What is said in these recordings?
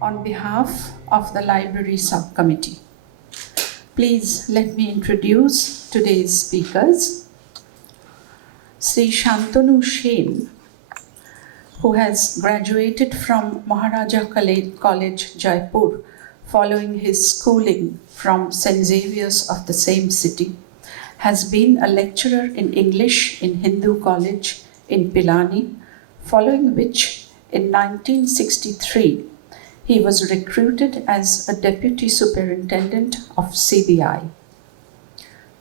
on behalf of the Library Subcommittee. Please let me introduce today's speakers. Sri Shantonu Sen, who has graduated from Maharaja College, Jaipur, following his schooling from St. Xavier's of the same city, has been a lecturer in English in Hindu College in Pilani, following which in 1963 he was recruited as a deputy superintendent of CBI.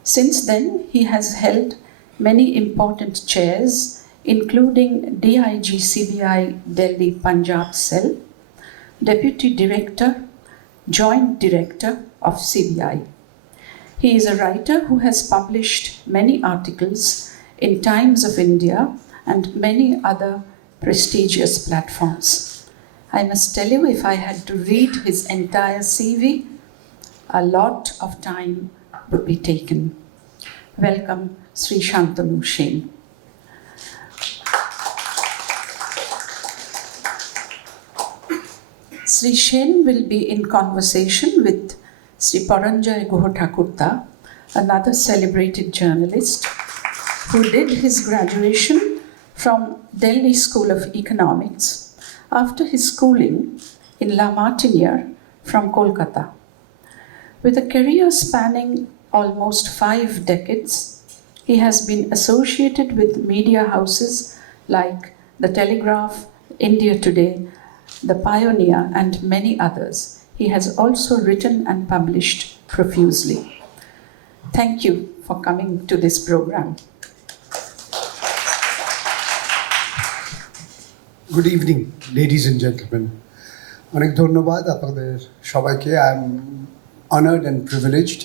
Since then, he has held many important chairs, including DIG CBI Delhi Punjab Cell, Deputy Director, Joint Director of CBI. He is a writer who has published many articles in Times of India and many other prestigious platforms. I must tell you, if I had to read his entire CV, a lot of time would be taken. Welcome, Sri Shantanu Sen. Sri Sen will be in conversation with Sri Paranjoy Guha Thakurtain, another celebrated journalist who did his graduation from Delhi School of Economics after his schooling in La Martiniere from Kolkata. With a career spanning almost 5 decades, he has been associated with media houses like The Telegraph, India Today, The Pioneer, and many others. He has also written and published profusely. Thank you for coming to this program. Good evening, ladies and gentlemen. অনেক ধন্যবাদ আপনাদের সবাইকে. I'm honored and privileged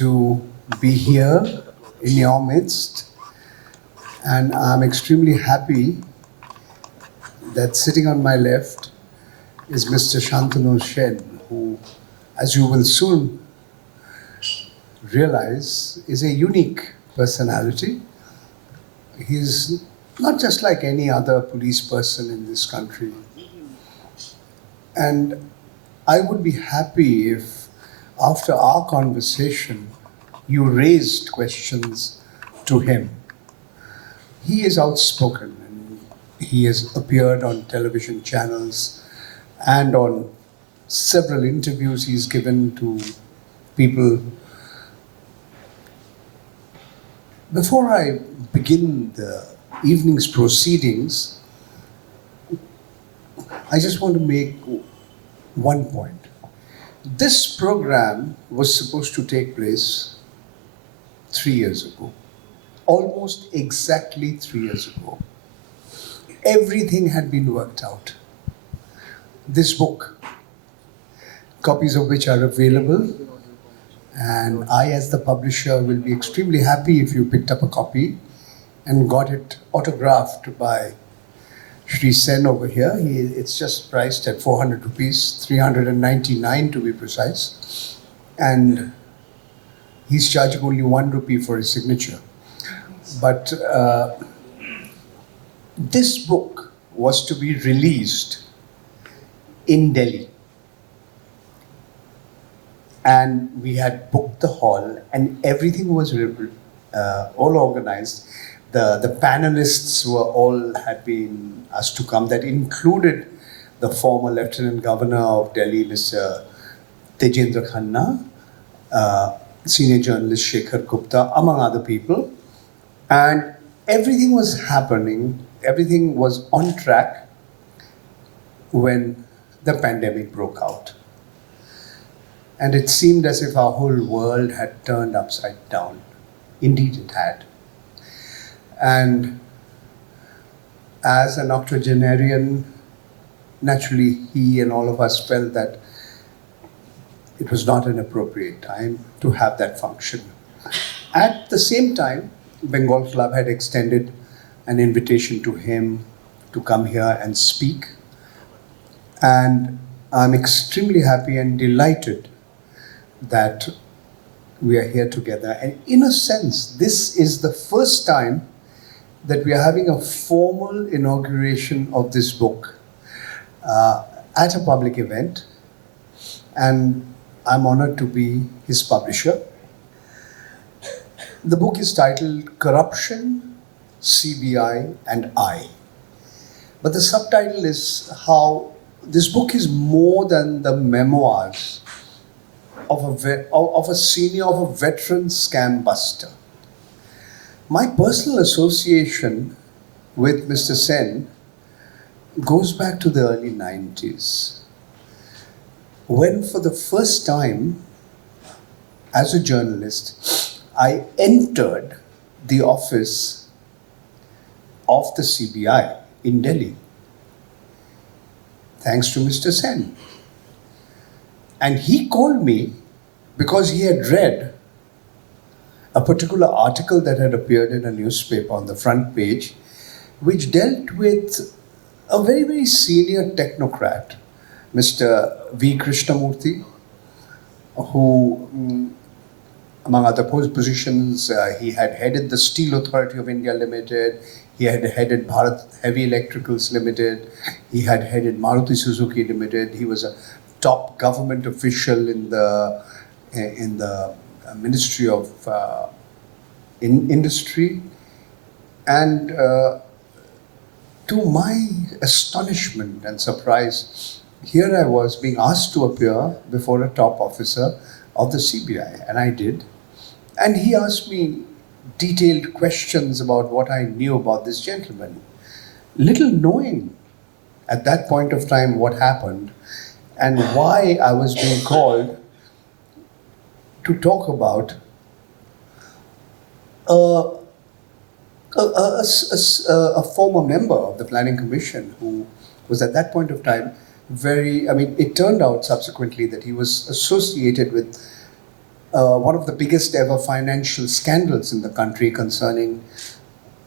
to be here in your midst, and I'm extremely happy that sitting on my left is Mr. Shantanu Sen, who, as you will soon realize, is a unique personality. He's not just like any other police person in this country. And I would be happy if, after our conversation, you raised questions to him. He is outspoken, and he has appeared on television channels and on several interviews he's given to people. Before I begin the evening's proceedings, I just want to make one point. This program was supposed to take place 3 years ago, almost exactly 3 years ago. Everything had been worked out. This book, copies of which are available, and I, as the publisher, will be extremely happy if you picked up a copy and got it autographed by Shri Sen over here. It's just priced at 400 rupees, 399 to be precise. And he's charging only 1 rupee for his signature. But this book was to be released in Delhi. And we had booked the hall, and everything was all organized. The panelists had been asked to come. That included the former Lieutenant Governor of Delhi, Mr. Tejendra Khanna, senior journalist Shekhar Gupta, among other people. And everything was happening, everything was on track when the pandemic broke out. And it seemed as if our whole world had turned upside down. Indeed, it had. And as an octogenarian, naturally, he and all of us felt that it was not an appropriate time to have that function. At the same time, Bengal Club had extended an invitation to him to come here and speak. And I'm extremely happy and delighted that we are here together. And in a sense, this is the first time that we are having a formal inauguration of this book. at a public event, and I'm honored to be his publisher. The book is titled Corruption, CBI, and I. But the subtitle is how this book is more than the memoirs of a senior, of a veteran scam buster. My personal association with Mr. Sen goes back to the early 90s, when for the first time, as a journalist, I entered the office of the CBI in Delhi, thanks to Mr. Sen. And he called me because he had read a particular article that had appeared in a newspaper on the front page, which dealt with a very, very senior technocrat, Mr. V. Krishnamurthy, who, among other positions, he had headed the Steel Authority of India Limited, he had headed Bharat Heavy Electricals Limited, he had headed Maruti Suzuki Limited, he was a top government official in the Ministry of Industry. And to my astonishment and surprise, here I was being asked to appear before a top officer of the CBI, and I did. And he asked me detailed questions about what I knew about this gentleman, little knowing at that point of time what happened and why I was being called to talk about a former member of the Planning Commission who was at that point of time it turned out subsequently that he was associated with one of the biggest ever financial scandals in the country concerning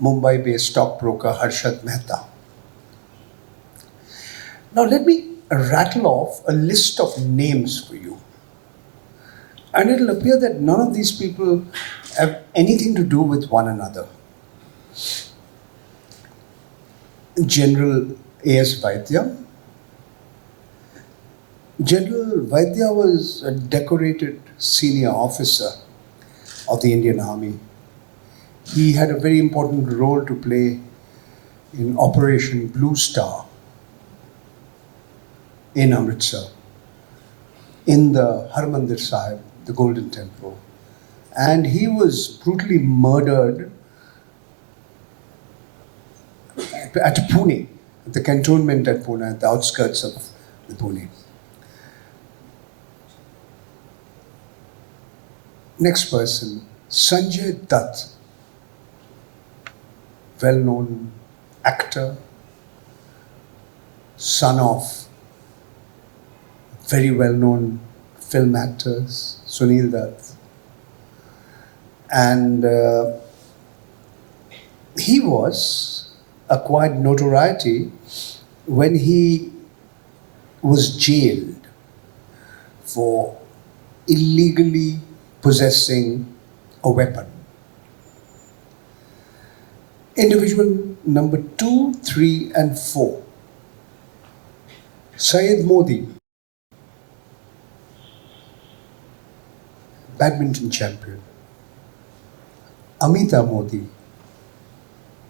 Mumbai-based stockbroker Harshad Mehta. Now let me rattle off a list of names for you. And it'll appear that none of these people have anything to do with one another. General A.S. Vaidya. General Vaidya was a decorated senior officer of the Indian Army. He had a very important role to play in Operation Blue Star in Amritsar, in the Harmandir Sahib, the Golden Temple. And he was brutally murdered at Pune, at the cantonment at Pune, at the outskirts of the Pune. Next person, Sanjay Dutt, well-known actor, son of very well-known film actors, Sunil Dutt. And he acquired notoriety when he was jailed for illegally possessing a weapon. Individual number 2, 3, and 4. Syed Modi, badminton champion. Amita Modi,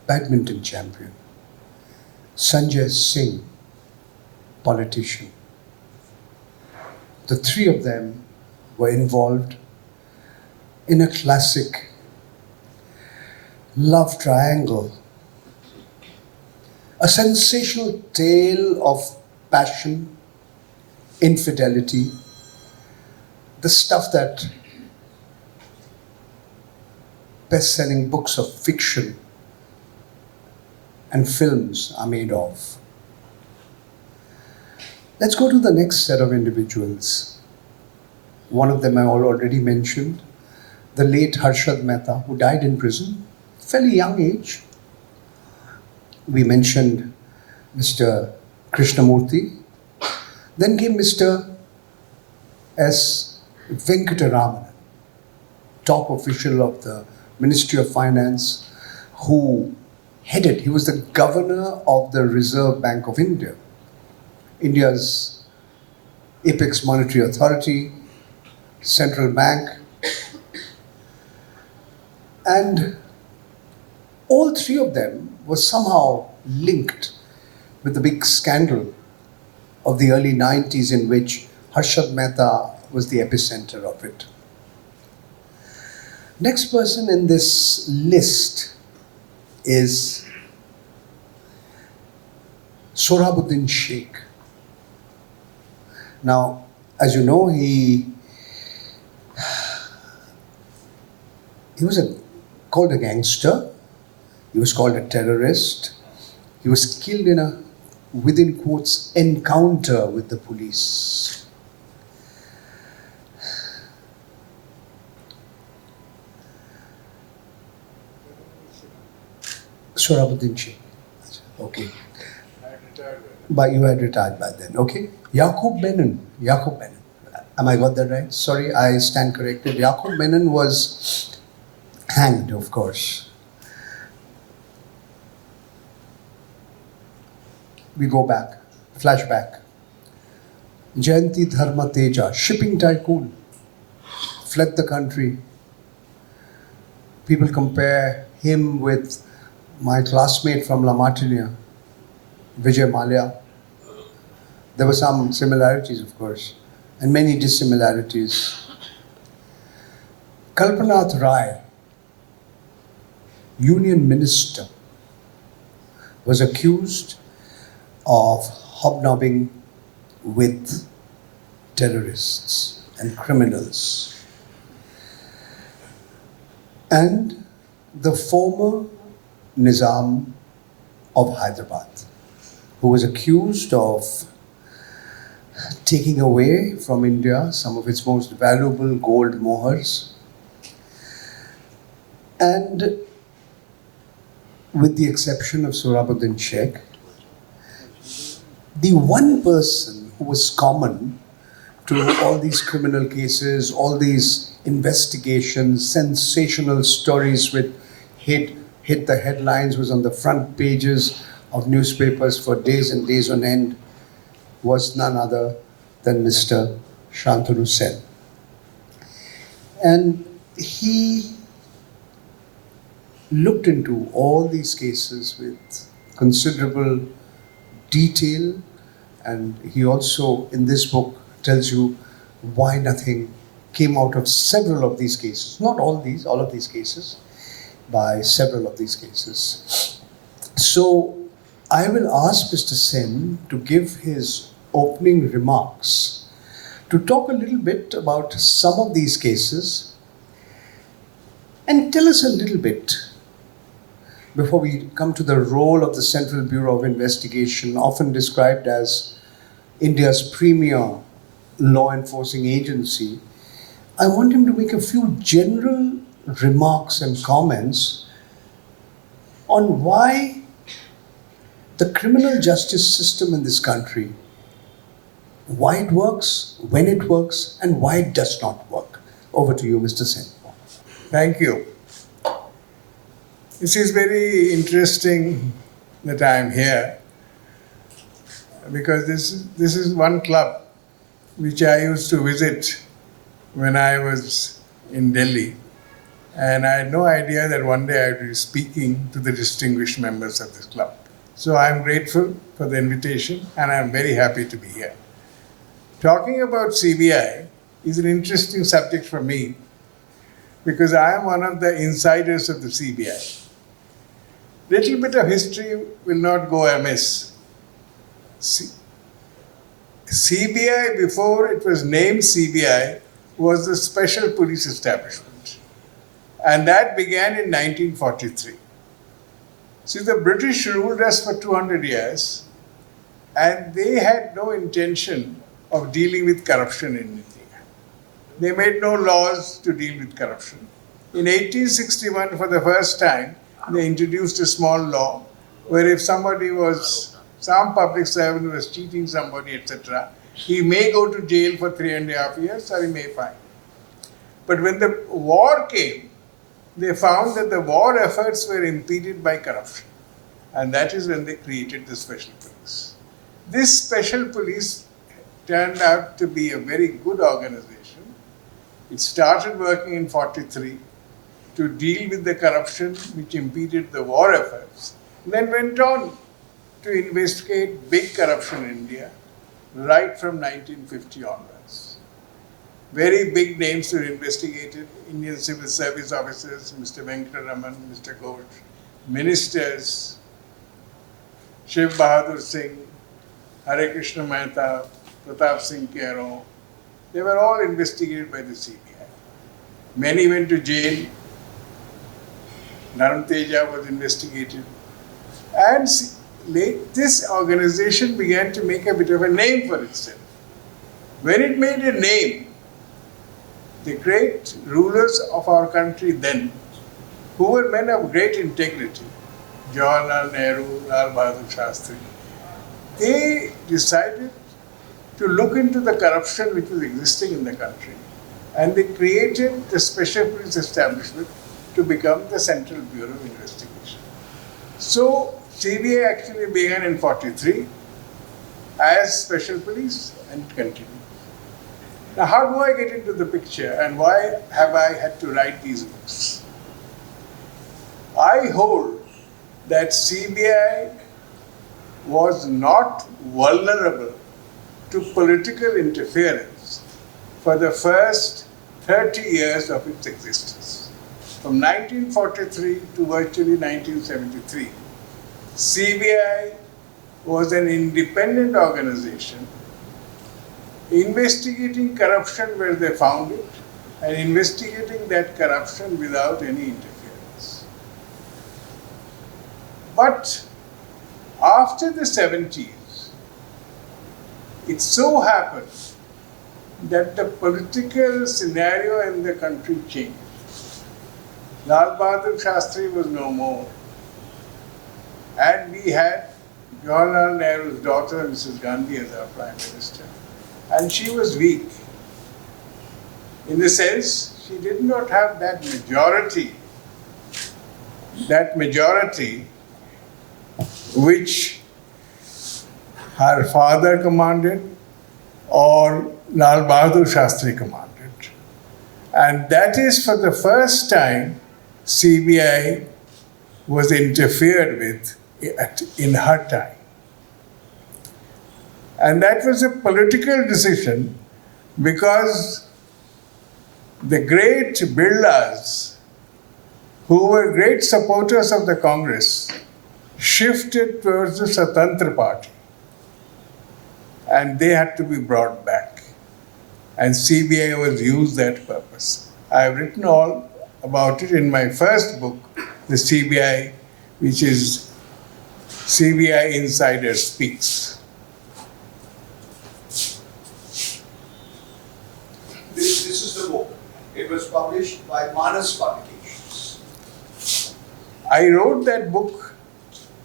badminton champion. Sanjay Singh, politician. The three of them were involved in a classic love triangle, a sensational tale of passion, infidelity, the stuff that best-selling books of fiction and films are made of. Let's go to the next set of individuals. One of them I already mentioned, the late Harshad Mehta, who died in prison, fairly young age. We mentioned Mr. Krishnamurthy. Then came Mr. S. Venkataraman, top official of the Ministry of Finance, he was the governor of the Reserve Bank of India, India's Apex Monetary Authority, Central Bank, and all three of them were somehow linked with the big scandal of the early 90s in which Harshad Mehta was the epicenter of it. Next person in this list is Sohrabuddin Sheikh. Now, as you know, he was called a gangster, he was called a terrorist, he was killed in a, within quotes, encounter with the police. Sohrabuddin Sheikh. Okay. But you had retired by then, okay? Yaqub Menon. Am I got that right? Sorry, I stand corrected. Yaqub Menon was hanged, of course. We go back, flashback. Jayanti Dharma Teja, shipping tycoon, fled the country. People compare him with my classmate from La Martiniere, Vijay Mallya. There were some similarities, of course, and many dissimilarities. Kalpanath Rai, Union Minister, was accused of hobnobbing with terrorists and criminals. And the former Nizam of Hyderabad, who was accused of taking away from India some of its most valuable gold mohurs. And with the exception of Sohrabuddin Sheikh, the one person who was common to all these criminal cases, all these investigations, sensational stories which hit the headlines, was on the front pages of newspapers for days and days on end, was none other than Mr. Shantonu Sen. And he looked into all these cases with considerable detail, and he also, in this book, tells you why nothing came out of several of these cases. Not all of these cases, by several of these cases. So I will ask Mr. Sen to give his opening remarks, to talk a little bit about some of these cases and tell us a little bit, before we come to the role of the Central Bureau of Investigation, often described as India's premier law enforcing agency. I want him to make a few general remarks and comments on why the criminal justice system in this country, why it works, when it works, and why it does not work. Over to you, Mr. Sen. Thank you. It is very interesting that I am here, because this is one club which I used to visit when I was in Delhi. And I had no idea that one day I would be speaking to the distinguished members of this club. So I'm grateful for the invitation, and I'm very happy to be here. Talking about CBI is an interesting subject for me, because I am one of the insiders of the CBI. Little bit of history will not go amiss. CBI, before it was named CBI, was the Special Police Establishment. And that began in 1943. See, the British ruled us for 200 years, and they had no intention of dealing with corruption in India. They made no laws to deal with corruption. In 1861, for the first time, they introduced a small law where if some public servant was cheating somebody, etc., he may go to jail for 3.5 years or he may fine. But when the war came, they found that the war efforts were impeded by corruption. And that is when they created the special police. This special police turned out to be a very good organization. It started working in 43 to deal with the corruption which impeded the war efforts, then went on to investigate big corruption in India right from 1950 onwards. Very big names were investigated: Indian civil service officers, Mr. Venkataraman, Mr. Ghosh, ministers, Shiv Bahadur Singh, Hare Krishna Mehta, Pratap Singh Kero. They were all investigated by the CBI. Many went to jail. Naram Teja was investigated. And this organization began to make a bit of a name for itself. When it made a name, the great rulers of our country then, who were men of great integrity, Jawaharlal Nehru, Lal Bahadur Shastri, they decided to look into the corruption which was existing in the country, and they created the Special Police Establishment to become the Central Bureau of Investigation. So CBI actually began in 43 as Special Police and continued. Now, how do I get into the picture, and why have I had to write these books? I hold that CBI was not vulnerable to political interference for the first 30 years of its existence. From 1943 to virtually 1973, CBI was an independent organization investigating corruption where they found it and investigating that corruption without any interference. But after the 70s, it so happened that the political scenario in the country changed. Lal Bahadur Shastri was no more, and we had Jawaharlal Nehru's daughter, Mrs. Gandhi, as our Prime Minister. And she was weak, in the sense she did not have that majority which her father commanded or Lal Bahadur Shastri commanded. And that is for the first time CBI was interfered with in her time. And that was a political decision because the great Birlas, who were great supporters of the Congress, shifted towards the Swatantra Party. And they had to be brought back. And CBI was used that purpose. I have written all about it in my first book, the CBI, which is CBI Insider Speaks. This is the book. It was published by Manas Publications. I wrote that book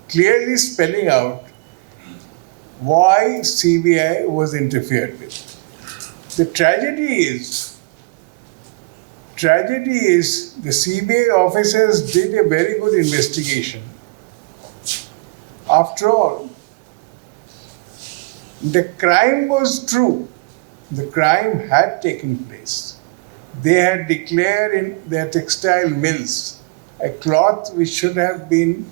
clearly spelling out why CBI was interfered with. The tragedy is the CBI officers did a very good investigation. After all, the crime was true. The crime had taken place. They had declared in their textile mills a cloth which should have been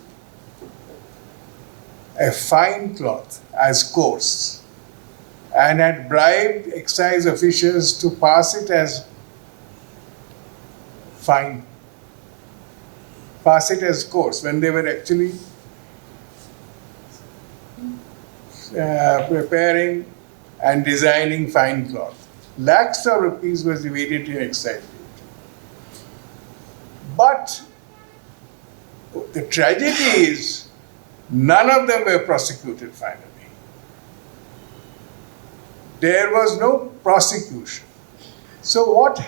a fine cloth as coarse, and had bribed excise officials to pass it as fine, pass it as coarse, when they were actually preparing and designing fine cloth. Lakhs of rupees was evaded in excise duty. But the tragedy is none of them were prosecuted finally. There was no prosecution. So what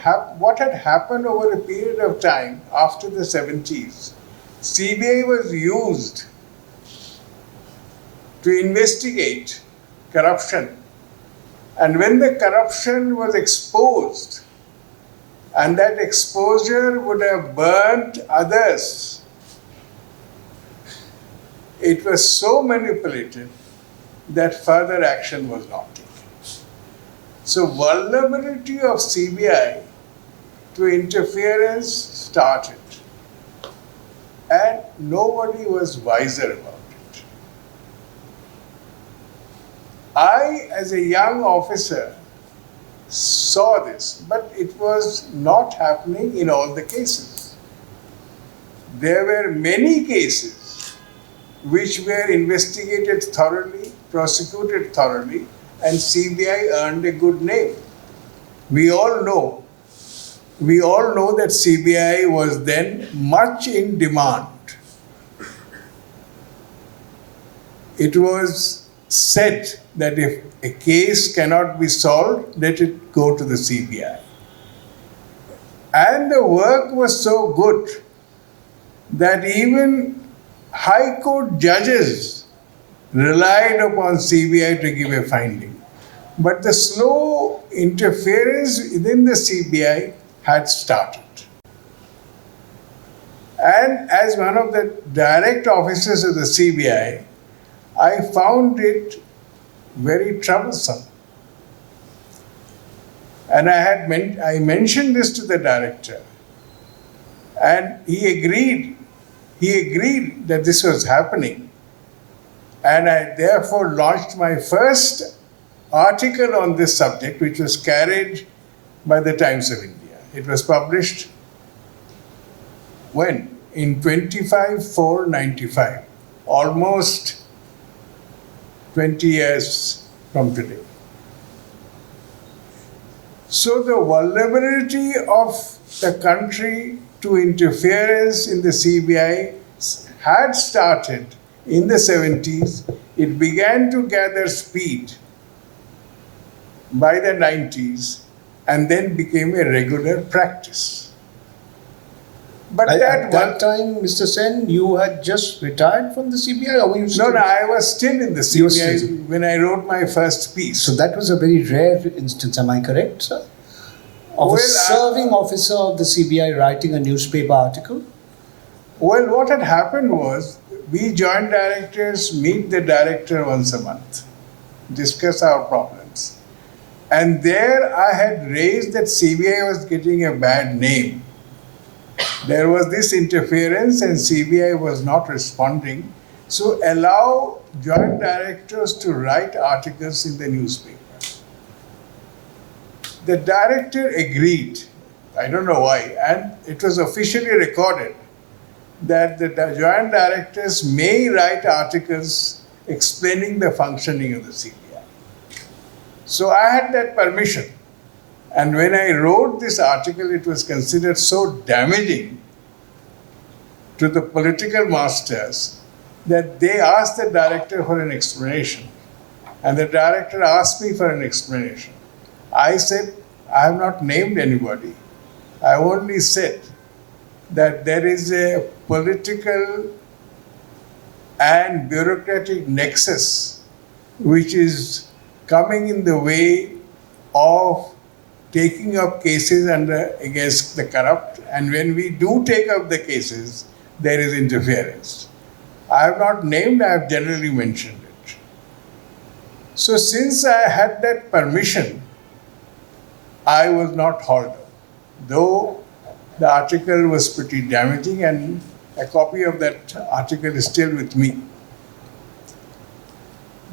had happened over a period of time after the 70s? CBI was used to investigate corruption. And when the corruption was exposed, and that exposure would have burnt others, it was so manipulated that further action was not taken. So vulnerability of CBI to interference started, and nobody was wiser about it. I, as a young officer, saw this, but it was not happening in all the cases. There were many cases which were investigated thoroughly, prosecuted thoroughly, and CBI earned a good name. We all know that CBI was then much in demand. It was said that if a case cannot be solved, let it go to the CBI. And the work was so good that even High Court judges relied upon CBI to give a finding. But the slow interference within the CBI had started. And as one of the direct officers of the CBI, I found it very troublesome. And I mentioned this to the director, and he agreed that this was happening. And I therefore launched my first article on this subject, which was carried by the Times of India. It was published when? In 25/4/95, almost 20 years from today. So the vulnerability of the country to interference in the CBI had started in the 70s. It began to gather speed by the 90s and then became a regular practice. But At that time, Mr. Sen, you had just retired from the CBI, or were you still? No, I was still in the You were CBI still- when I wrote my first piece. So that was a very rare instance, am I correct, sir? Of a Well, serving officer of the CBI writing a newspaper article? Well, what had happened was, we joint directors meet the director once a month, discuss our problems. And there I had raised that CBI was getting a bad name. There was this interference and CBI was not responding. So allow joint directors to write articles in the newspaper. The director agreed. I don't know why. And it was officially recorded that the joint directors may write articles explaining the functioning of the CBI. So I had that permission. And when I wrote this article, it was considered so damaging to the political masters that they asked the director for an explanation. And the director asked me for an explanation. I said, I have not named anybody. I only said that there is a political and bureaucratic nexus which is coming in the way of taking up cases against the corrupt, and when we do take up the cases, there is interference. I have not named, I have generally mentioned it. So since I had that permission, I was not hauled up, though the article was pretty damaging, and a copy of that article is still with me.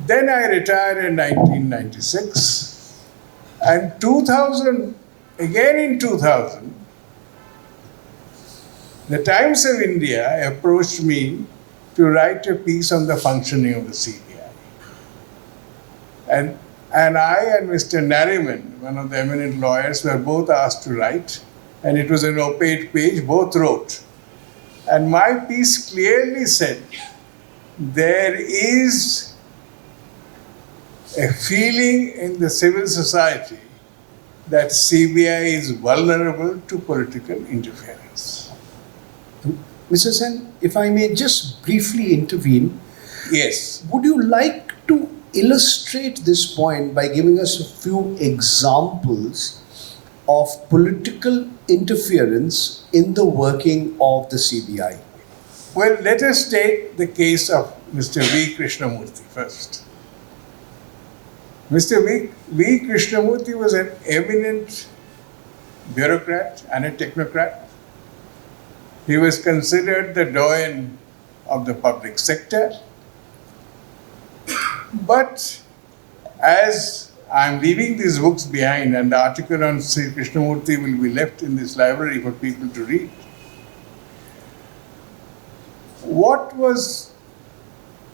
Then I retired in 1996. And 2000, again in 2000, the Times of India approached me to write a piece on the functioning of the CBI. And I and Mr. Nariman, one of the eminent lawyers, were both asked to write, and it was an opaque page, both wrote. And my piece clearly said, there is a feeling in the civil society that CBI is vulnerable to political interference. Mr. Sen, if I may just briefly intervene, Yes. would you like to illustrate this point by giving us a few examples of political interference in the working of the CBI? Well, let us take the case of Mr. V. Krishnamurthy first. Mr. V. Krishnamurthy was an eminent bureaucrat and a technocrat. He was considered the doyen of the public sector. But as I'm leaving these books behind, and the article on Sri Krishnamurthy will be left in this library for people to read, what was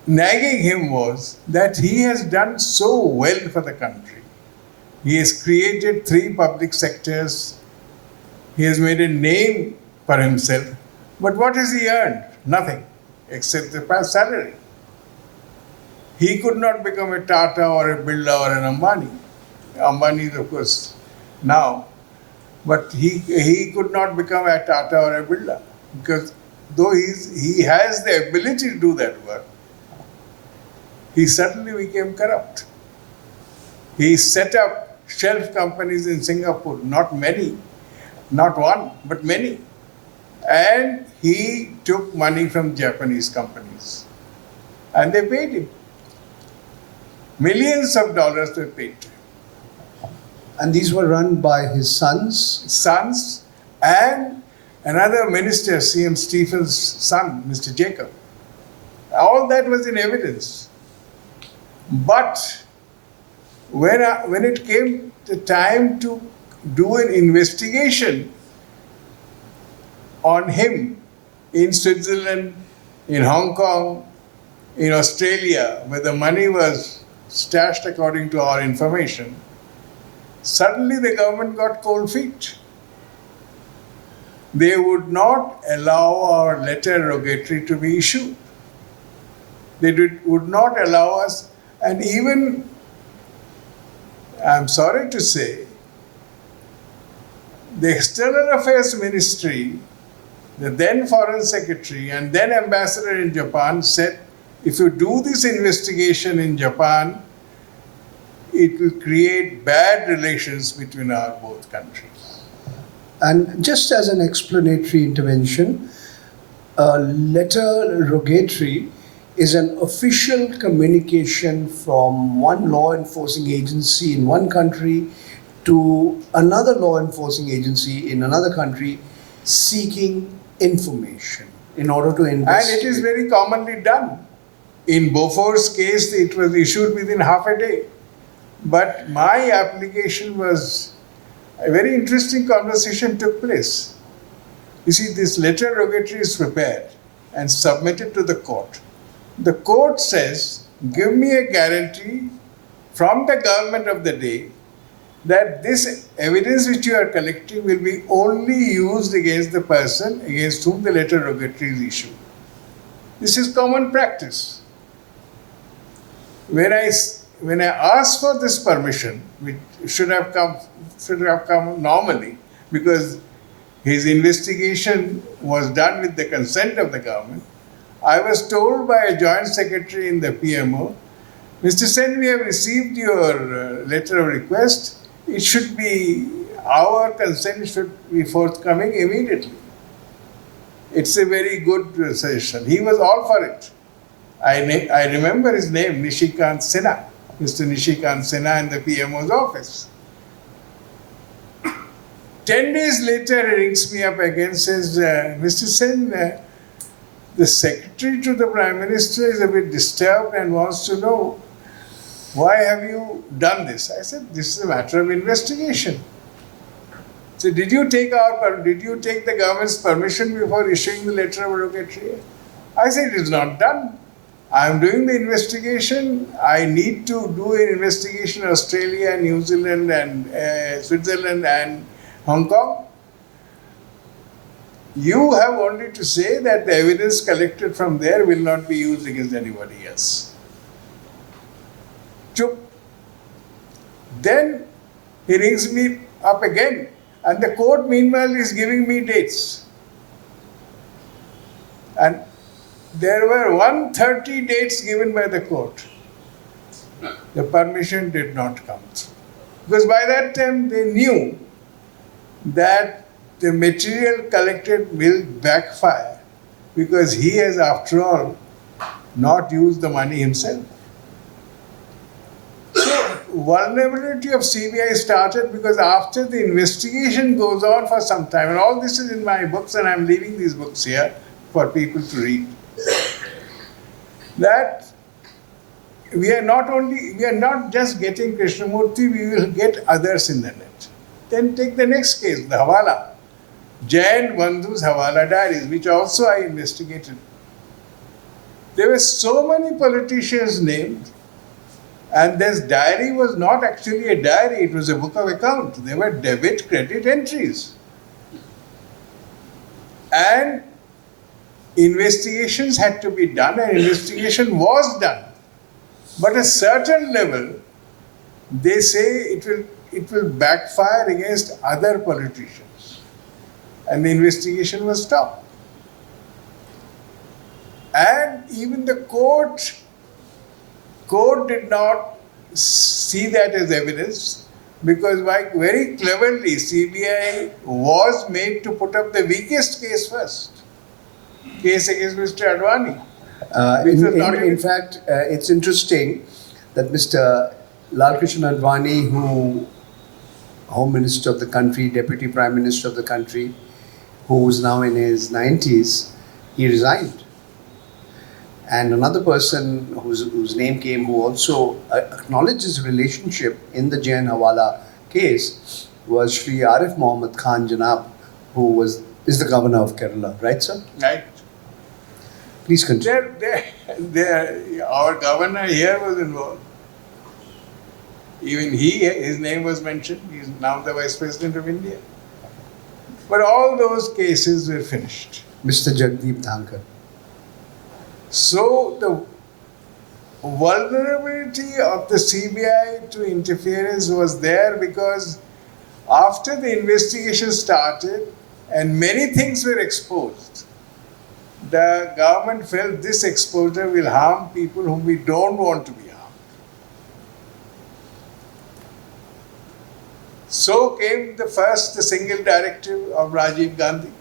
nagging him was that he has done so well for the country. He has created 3 public sectors. He has made a name for himself. But what has he earned? Nothing, except the past salary. He could not become a Tata or a Birla or an Ambani. Ambani is, of course, now. But he could not become a Tata or a Birla, because though he has the ability to do that work, he suddenly became corrupt. He set up shelf companies in Singapore, not many, not one, but many. And he took money from Japanese companies. And they paid him. Millions of dollars were paid to him. And these were run by his Sons and another minister, C.M. Stephen's son, Mr. Jacob. All that was in evidence. But when it came the time to do an investigation on him in Switzerland, in Hong Kong, in Australia, where the money was stashed according to our information, suddenly the government got cold feet. They would not allow our letter rogatory to be issued. They would not allow us, and even, I'm sorry to say, the External Affairs Ministry, the then Foreign Secretary and then Ambassador in Japan said, if you do this investigation in Japan, it will create bad relations between our both countries. And just as an explanatory intervention, a letter rogatory is an official communication from one law enforcing agency in one country to another law enforcing agency in another country seeking information in order to investigate. And it is very commonly done. In Beaufort's case, it was issued within half a day. But my application was, a very interesting conversation took place. You see, this letter rogatory is prepared and submitted to the court. The court says, give me a guarantee from the government of the day that this evidence which you are collecting will be only used against the person against whom the letter rogatory is issued. This is common practice. When I asked for this permission, which should have come normally, because his investigation was done with the consent of the government, I was told by a joint secretary in the PMO, Mr. Sen, we have received your letter of request. It should be, our consent should be forthcoming immediately. It's a very good suggestion. He was all for it. I remember his name, Nishikant Sinha, Mr. Nishikant Sinha in the PMO's office. 10 days later, he rings me up again and says, Mr. Sen, the secretary to the Prime Minister is a bit disturbed and wants to know, why have you done this? I said, this is a matter of investigation. So did you take the government's permission before issuing the letter of rogatory? I said, it is not done. I am doing the investigation. I need to do an investigation in Australia, New Zealand, and Switzerland, and Hong Kong. You have only to say that the evidence collected from there will not be used against anybody else. Chup. Then he rings me up again, and the court meanwhile is giving me dates. And there were 130 dates given by the court. The permission did not come through. Because by that time they knew that the material collected will backfire, because he has, after all, not used the money himself. So vulnerability of CBI started because after the investigation goes on for some time, and all this is in my books, and I'm leaving these books here for people to read, that we are not just getting Krishnamurti, we will get others in the net. Then take the next case, the Hawala. Jain Bandhu's Hawala diaries, which also I investigated. There were so many politicians named, and this diary was not actually a diary, it was a book of account. There were debit credit entries. And investigations had to be done, and investigation was done. But at a certain level, they say it will backfire against other politicians. And the investigation was stopped. And even the court did not see that as evidence, because very cleverly CBI was made to put up the weakest case first. Case against Mr. Advani. In fact, it's interesting that Mr. Lalkrishnan Advani, who Home Minister of the country, Deputy Prime Minister of the country, who is now in his 90s, he resigned. And another person whose name came, who also acknowledged his relationship in the Jain Hawala case, was Shri Arif Mohammad Khan Janab, who is the governor of Kerala. Right, sir? Right. Please continue. Our governor here was involved. Even his name was mentioned. He is now the Vice President of India. But all those cases were finished. Mr. Jagdeep Dhankar. So the vulnerability of the CBI to interference was there because after the investigation started and many things were exposed, the government felt this exposure will harm people whom we don't want to be harmed. So came the single directive of Rajiv Gandhi.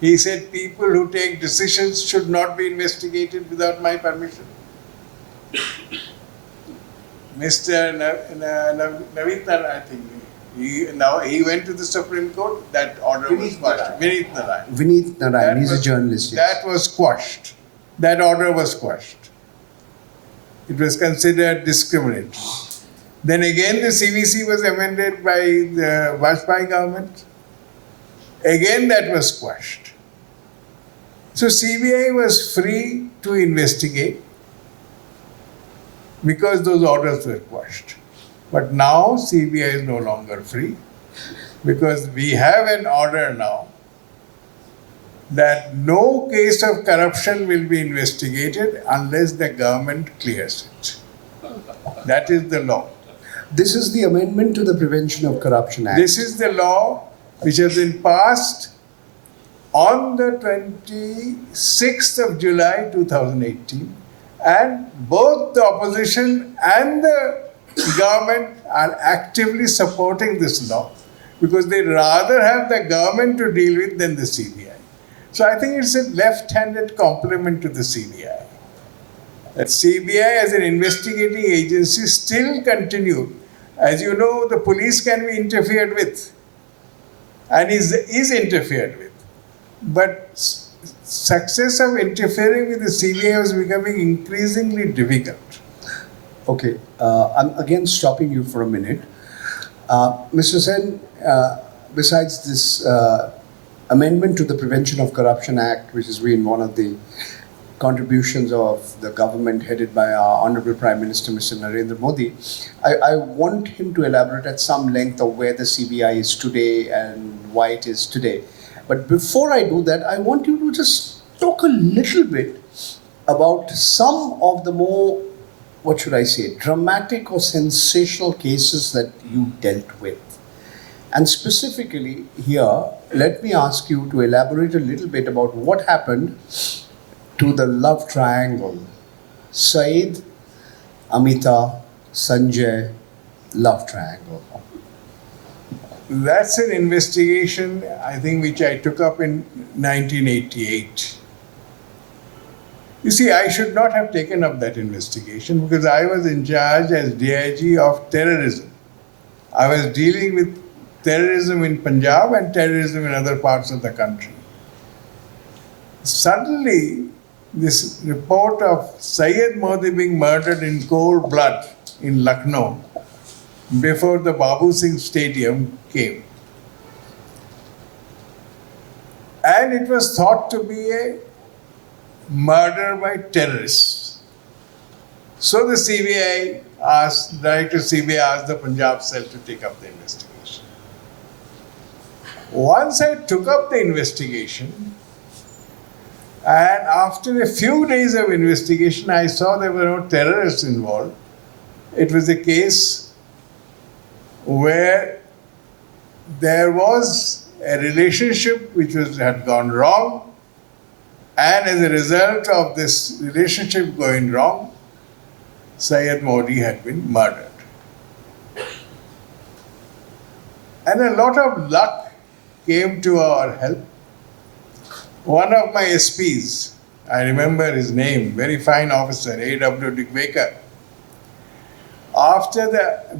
He said people who take decisions should not be investigated without my permission. Mr. Navithan, I think, he went to the Supreme Court. That order was quashed. Vineet Narayan, he's a journalist. Yes. That was quashed. That order was quashed. It was considered discriminatory. Then again the CVC was amended by the Vajpayee government. Again that was quashed. So CBI was free to investigate because those orders were quashed. But now CBI is no longer free because we have an order now that no case of corruption will be investigated unless the government clears it. That is the law. This is the amendment to the Prevention of Corruption Act. This is the law which has been passed on the 26th of July 2018, and both the opposition and the government are actively supporting this law because they rather have the government to deal with than the CBI. So I think it's a left-handed compliment to the CBI. That CBI as an investigating agency still continued. As you know, the police can be interfered with and is interfered with. But success of interfering with the CBI was becoming increasingly difficult. Okay, I'm again stopping you for a minute. Mr. Sen, besides this amendment to the Prevention of Corruption Act, which has been one of the contributions of the government headed by our Honorable Prime Minister, Mr. Narendra Modi, I want him to elaborate at some length of where the CBI is today and why it is today. But before I do that, I want you to just talk a little bit about some of the more, what should I say, dramatic or sensational cases that you dealt with. And specifically here, let me ask you to elaborate a little bit about what happened to the love triangle, Saeed, Amita, Sanjay, love triangle. That's an investigation, I think, which I took up in 1988. You see, I should not have taken up that investigation because I was in charge as DIG of terrorism. I was dealing with terrorism in Punjab and terrorism in other parts of the country. Suddenly, this report of Syed Modi being murdered in cold blood in Lucknow before the Babu Singh Stadium came. And it was thought to be a murder by terrorists. So the CBI asked, Director CBI asked the Punjab cell to take up the investigation. Once I took up the investigation, and after a few days of investigation, I saw there were no terrorists involved. It was a case where there was a relationship which had gone wrong, and as a result of this relationship going wrong, Syed Modi had been murdered. And a lot of luck came to our help. One of my SPs, I remember his name, very fine officer, A.W. Digvekar.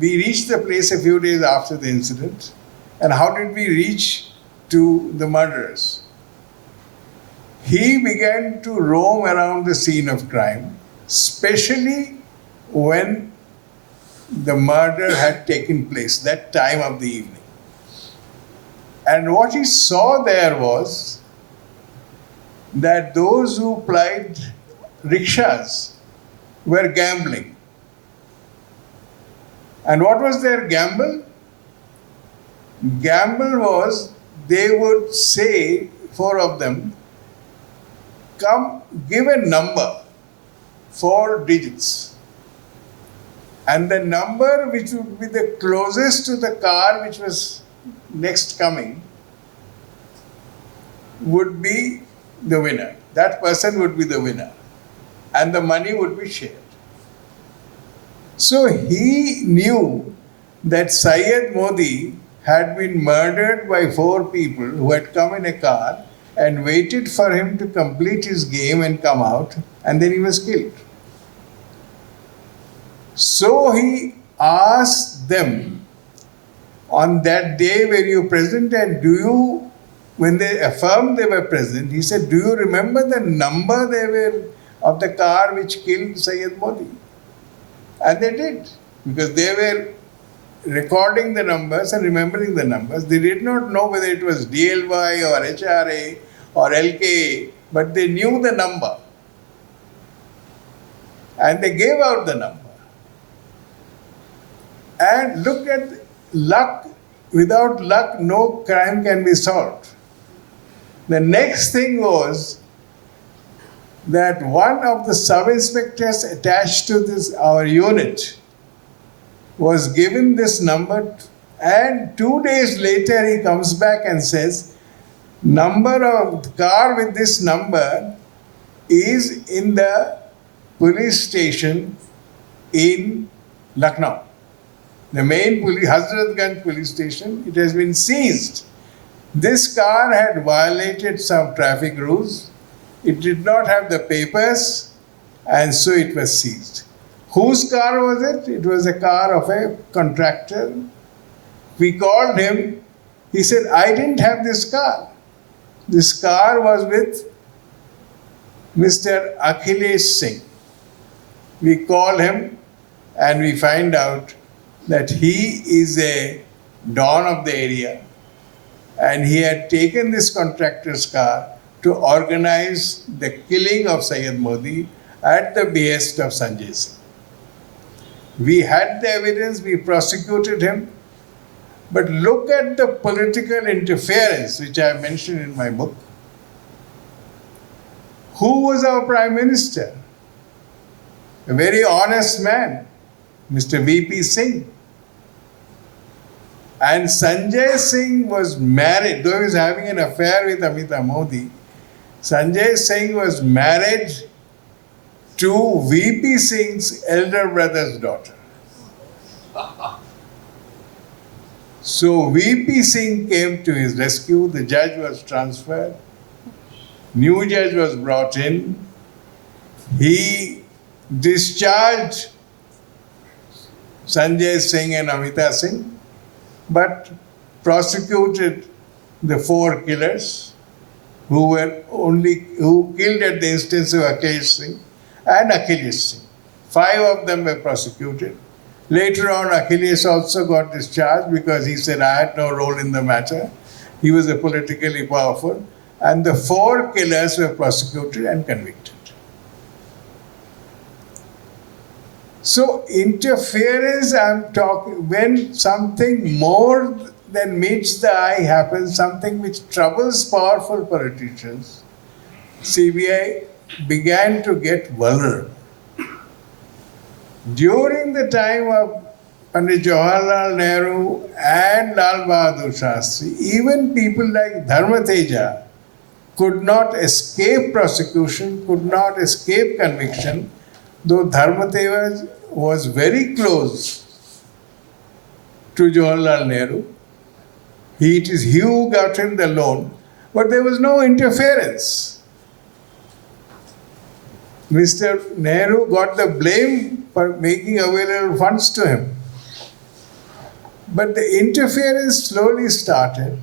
We reached the place a few days after the incident. And how did we reach to the murderers? He began to roam around the scene of crime, especially when the murder had taken place, that time of the evening. And what he saw there was that those who plied rickshaws were gambling. And what was their gamble? Gamble was they would say, 4 of them, come give a number, 4 digits. And the number which would be the closest to the car which was next coming would be the winner. That person would be the winner. And the money would be shared. So he knew that Syed Modi had been murdered by 4 people who had come in a car and waited for him to complete his game and come out, and then he was killed. So he asked them, on that day were you present, and when they affirmed they were present, he said, do you remember the number they were of the car which killed Syed Modi? And they did, because they were recording the numbers and remembering the numbers. They did not know whether it was DLY or HRA or LKA, but they knew the number. And they gave out the number. And look at luck. Without luck, no crime can be solved. The next thing was that one of the sub-inspectors attached to our unit was given this number, and 2 days later he comes back and says, number of the car with this number is in the police station in Lucknow. The main Hazratganj police station, it has been seized. This car had violated some traffic rules. It did not have the papers, and so it was seized. Whose car was it? It was a car of a contractor. We called him. He said, I didn't have this car. This car was with Mr. Akhilesh Singh. We call him and we find out that he is a don of the area, and he had taken this contractor's car to organize the killing of Syed Modi at the behest of Sanjay Singh. We had the evidence, we prosecuted him, but look at the political interference which I mentioned in my book. Who was our Prime Minister? A very honest man, Mr. V.P. Singh. And Sanjay Singh was married, though he was having an affair with Amita Modi. Sanjay Singh was married to V.P. Singh's elder brother's daughter. So V.P. Singh came to his rescue, the judge was transferred, new judge was brought in, He discharged Sanjay Singh and Amita Singh, but prosecuted the four killers who killed at the instance of Akhilesh Singh and Akhilesh Singh. 5 of them were prosecuted. Later on, Akhilesh also got discharged because he said, I had no role in the matter. He was a politically powerful. And the 4 killers were prosecuted and convicted. So interference, I'm talking, when something more than meets the eye happens, something which troubles powerful politicians, CBI began to get vulnerable. During the time of Pandit Jawaharlal Nehru and Lal Bahadur Shastri, even people like Dharmateja could not escape prosecution, could not escape conviction, though Dharmateja was very close to Jawaharlal Nehru. It is he who got him the loan, but there was no interference. Mr. Nehru got the blame for making available funds to him. But the interference slowly started,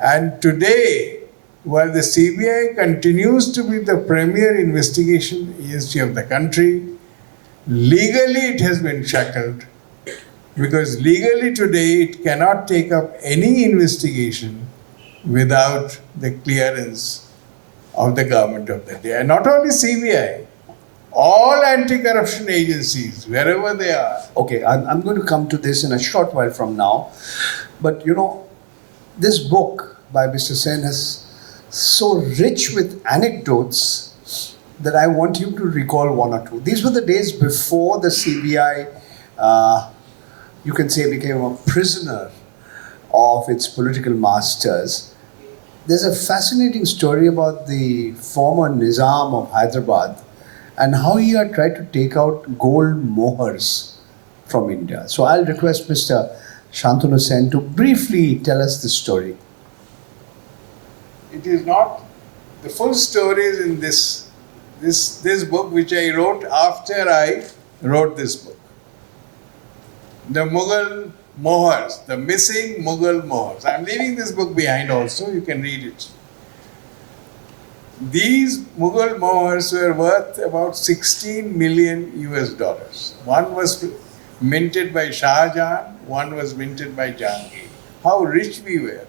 and today, while the CBI continues to be the premier investigation agency of the country, legally it has been shackled, because legally today it cannot take up any investigation without the clearance of the government of the day. And not only CBI, all anti-corruption agencies, wherever they are. Okay, I'm going to come to this in a short while from now. But you know, this book by Mr. Sen is so rich with anecdotes that I want you to recall one or two. These were the days before the CBI, you can say, became a prisoner of its political masters. There's a fascinating story about the former Nizam of Hyderabad and how he had tried to take out gold mohurs from India. So I'll request Mr. Shantonu Sen to briefly tell us the story. It is not, the full story is in this book which I wrote after I wrote this book. The Mughal mohurs, the missing Mughal mohurs. I'm leaving this book behind also, you can read it. These Mughal mohurs were worth about 16 million US dollars. One was minted by Shah Jahan, one was minted by Jahangir. How rich we were.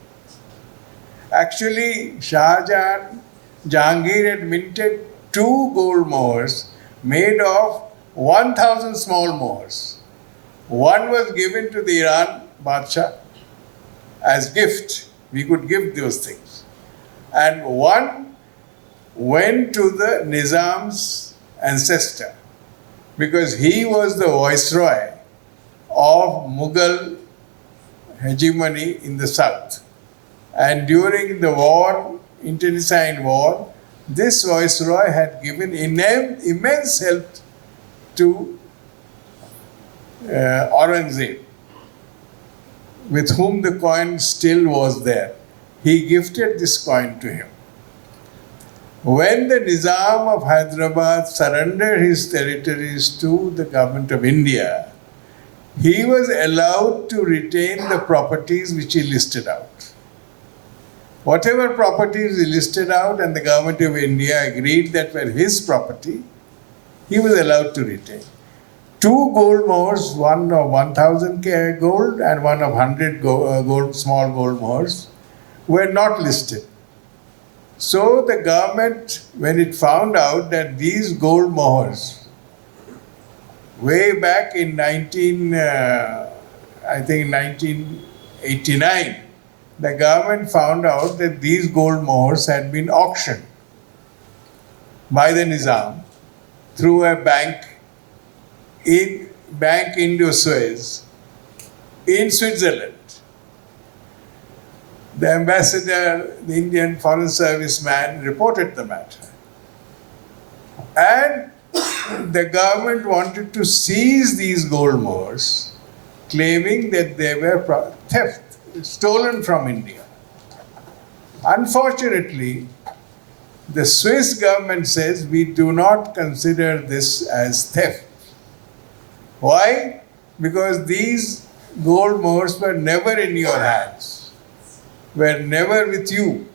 Actually, Shah Jahan, Jahangir had minted 2 gold mohurs made of 1,000 small mohurs. One was given to the Iran Badshah as gift. We could give those things. And one went to the Nizam's ancestor because he was the viceroy of Mughal hegemony in the south. And during the war, internecine war, this viceroy had given immense help to Aurangzeb, with whom the coin still was there. He gifted this coin to him. When the Nizam of Hyderabad surrendered his territories to the government of India, he was allowed to retain the properties which he listed out. Whatever properties he listed out and the government of India agreed that were his property, he was allowed to retain. 2 gold mohurs, one of 1,000 gold and one of 100 small gold mohurs, were not listed. So the government, when it found out that these gold mohurs, way back in 1989, the government found out that these gold mohurs had been auctioned by the Nizam through a bank Indo-Suez in Switzerland. The ambassador, the Indian Foreign Service man, reported the matter. And the government wanted to seize these gold mohurs, claiming that they were stolen from India. Unfortunately, The Swiss government says we do not consider this as theft. Why? Because these gold moors were never in your hands, were never with you.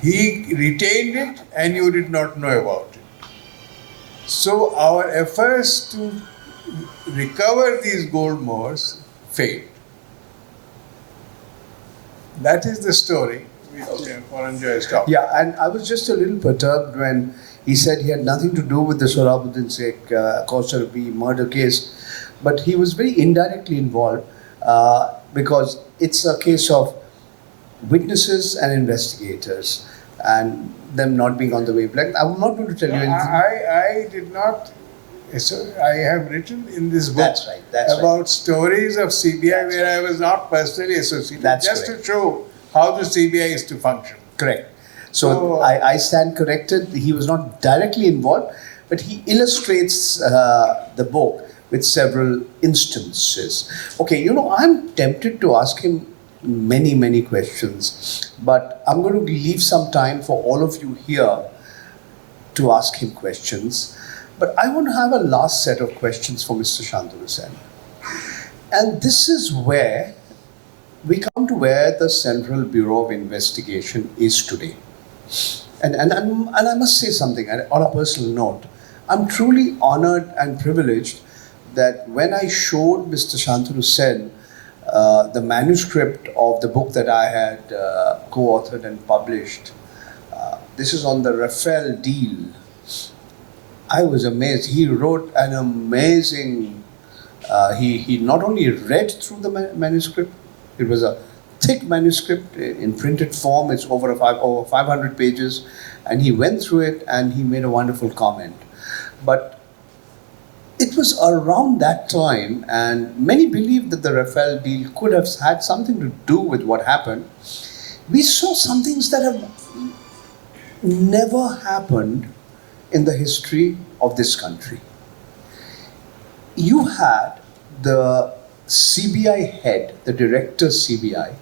He retained it and you did not know about it. So our efforts to recover these gold moors failed. That is the story which Paranjoy is talking. Yeah, and I was just a little perturbed when he said he had nothing to do with the Sohrabuddin Sheikh Kausar murder case, but he was very indirectly involved because it's a case of witnesses and investigators and them not being on the wavelength. I'm not going to tell you anything. I did not. So I have written in this book That's about stories of CBI where I was not personally associated, just to show how the CBI is to function. Correct. So I stand corrected. He was not directly involved, but he illustrates the book with several instances. Okay, I'm tempted to ask him many questions, but I'm going to leave some time for all of you here to ask him questions. But I want to have a last set of questions for Mr. Shantonu Sen. And this is where we come to where the Central Bureau of Investigation is today. And I must say something on a personal note. I'm truly honored and privileged that when I showed Mr. Shantanu Sen the manuscript of the book that I had co-authored and published, this is on the Rafale deal. I was amazed. He wrote an amazing, he not only read through the manuscript, it was a thick manuscript in printed form, it's over 500 pages, and he went through it and he made a wonderful comment. But it was around that time, and many believe that the Rafale deal could have had something to do with what happened. We saw some things that have never happened in the history of this country. You had the CBI head, the director CBI,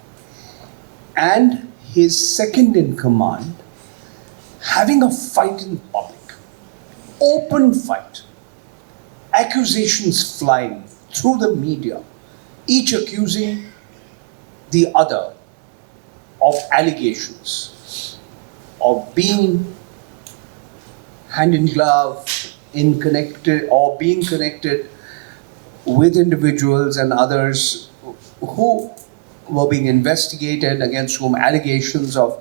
and his second in command having a fight in public, open fight, accusations flying through the media, each accusing the other of allegations, of being hand in glove, being connected with individuals and others who were being investigated, against whom allegations of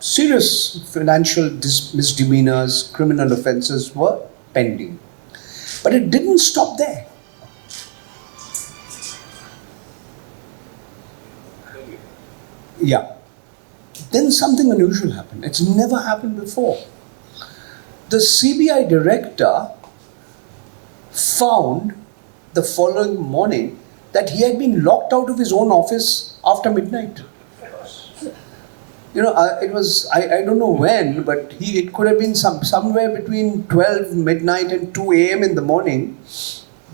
serious financial misdemeanors, criminal offences were pending. But it didn't stop there. Yeah. Then something unusual happened. It's never happened before. The CBI director found the following morning that he had been locked out of his own office after midnight. It was, I don't know when, but it could have been somewhere between 12 midnight and 2 a.m. in the morning,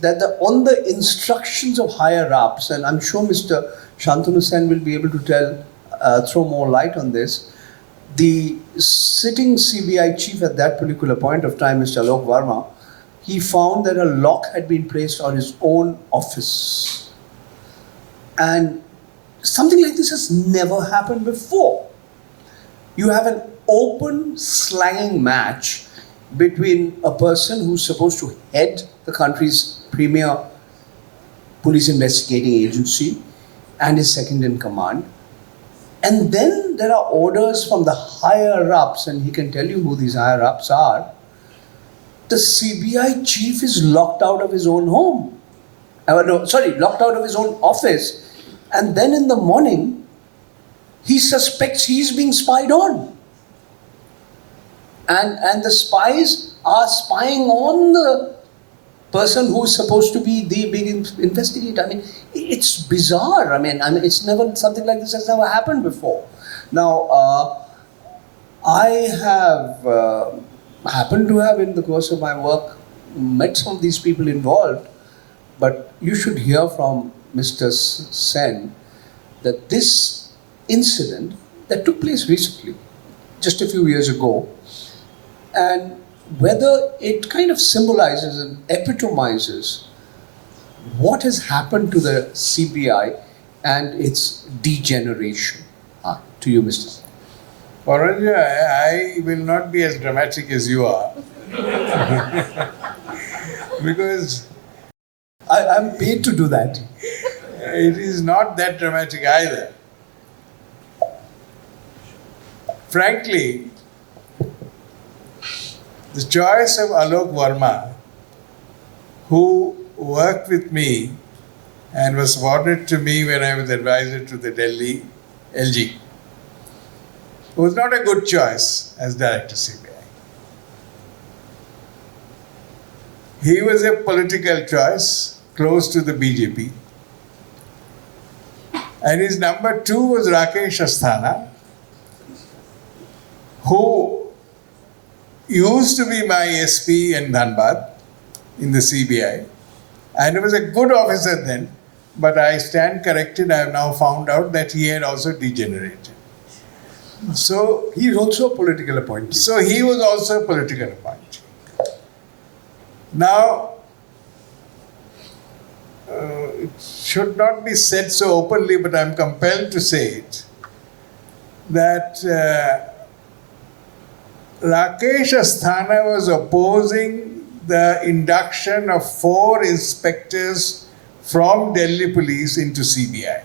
that on the instructions of higher ups, and I'm sure Mr. Shantanu Sen will be able to throw more light on this, the sitting CBI chief at that particular point of time, Mr. Alok Verma, he found that a lock had been placed on his own office. And something like this has never happened before. You have an open slanging match between a person who's supposed to head the country's premier police investigating agency and his second in command. And then there are orders from the higher ups, and he can tell you who these higher ups are. The CBI chief is locked out of his own home. Locked out of his own office. And then in the morning, he suspects he's being spied on. And the spies are spying on the person who's supposed to be the big investigator. I mean, it's bizarre. I mean, it's never, something like this has never happened before. Now, I have happened to have, in the course of my work, met some of these people involved, but you should hear from Mr. Sen that this incident that took place recently, just a few years ago, and whether it kind of symbolizes and epitomizes what has happened to the CBI and its degeneration. To you, Mr. Sen. Paranjoy, I will not be as dramatic as you are. Because I'm paid to do that. it is not that dramatic either. Frankly, the choice of Alok Verma, who worked with me and was subordinate to me when I was advisor to the Delhi LG, was not a good choice as director CBI. He was a political choice close to the BJP. And his number two was Rakesh Asthana, who used to be my SP in Dhanbad in the CBI, and he was a good officer then, but I stand corrected. I have now found out that he had also degenerated. So He is also a political appointee. So he was also a political appointee. Now, it should not be said so openly, but I'm compelled to say it, that Rakesh Asthana was opposing the induction of 4 inspectors from Delhi police into CBI,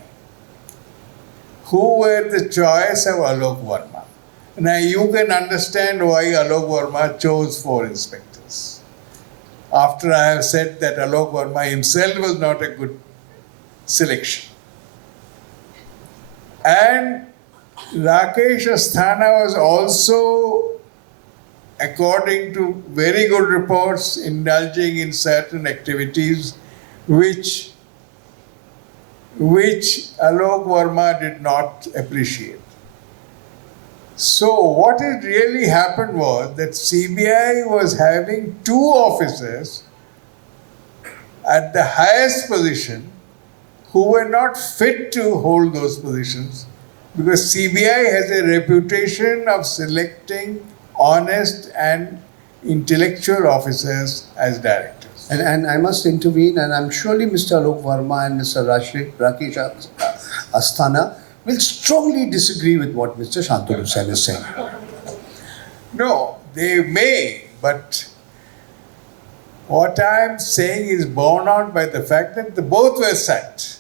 who were the choice of Alok Verma. Now you can understand why Alok Verma chose 4 inspectors. After I have said that Alok Verma himself was not a good selection. And Rakesh Asthana was also, according to very good reports, indulging in certain activities which Alok Verma did not appreciate. So what had really happened was that CBI was having 2 officers at the highest position who were not fit to hold those positions, because CBI has a reputation of selecting honest and intellectual officers as directors. And I must intervene, and I'm surely Mr. Alok Verma and Mr. Rakesh Asthana will strongly disagree with what Mr. Shantonu Sen is saying. No, they may, but what I'm saying is borne out by the fact that both were sacked.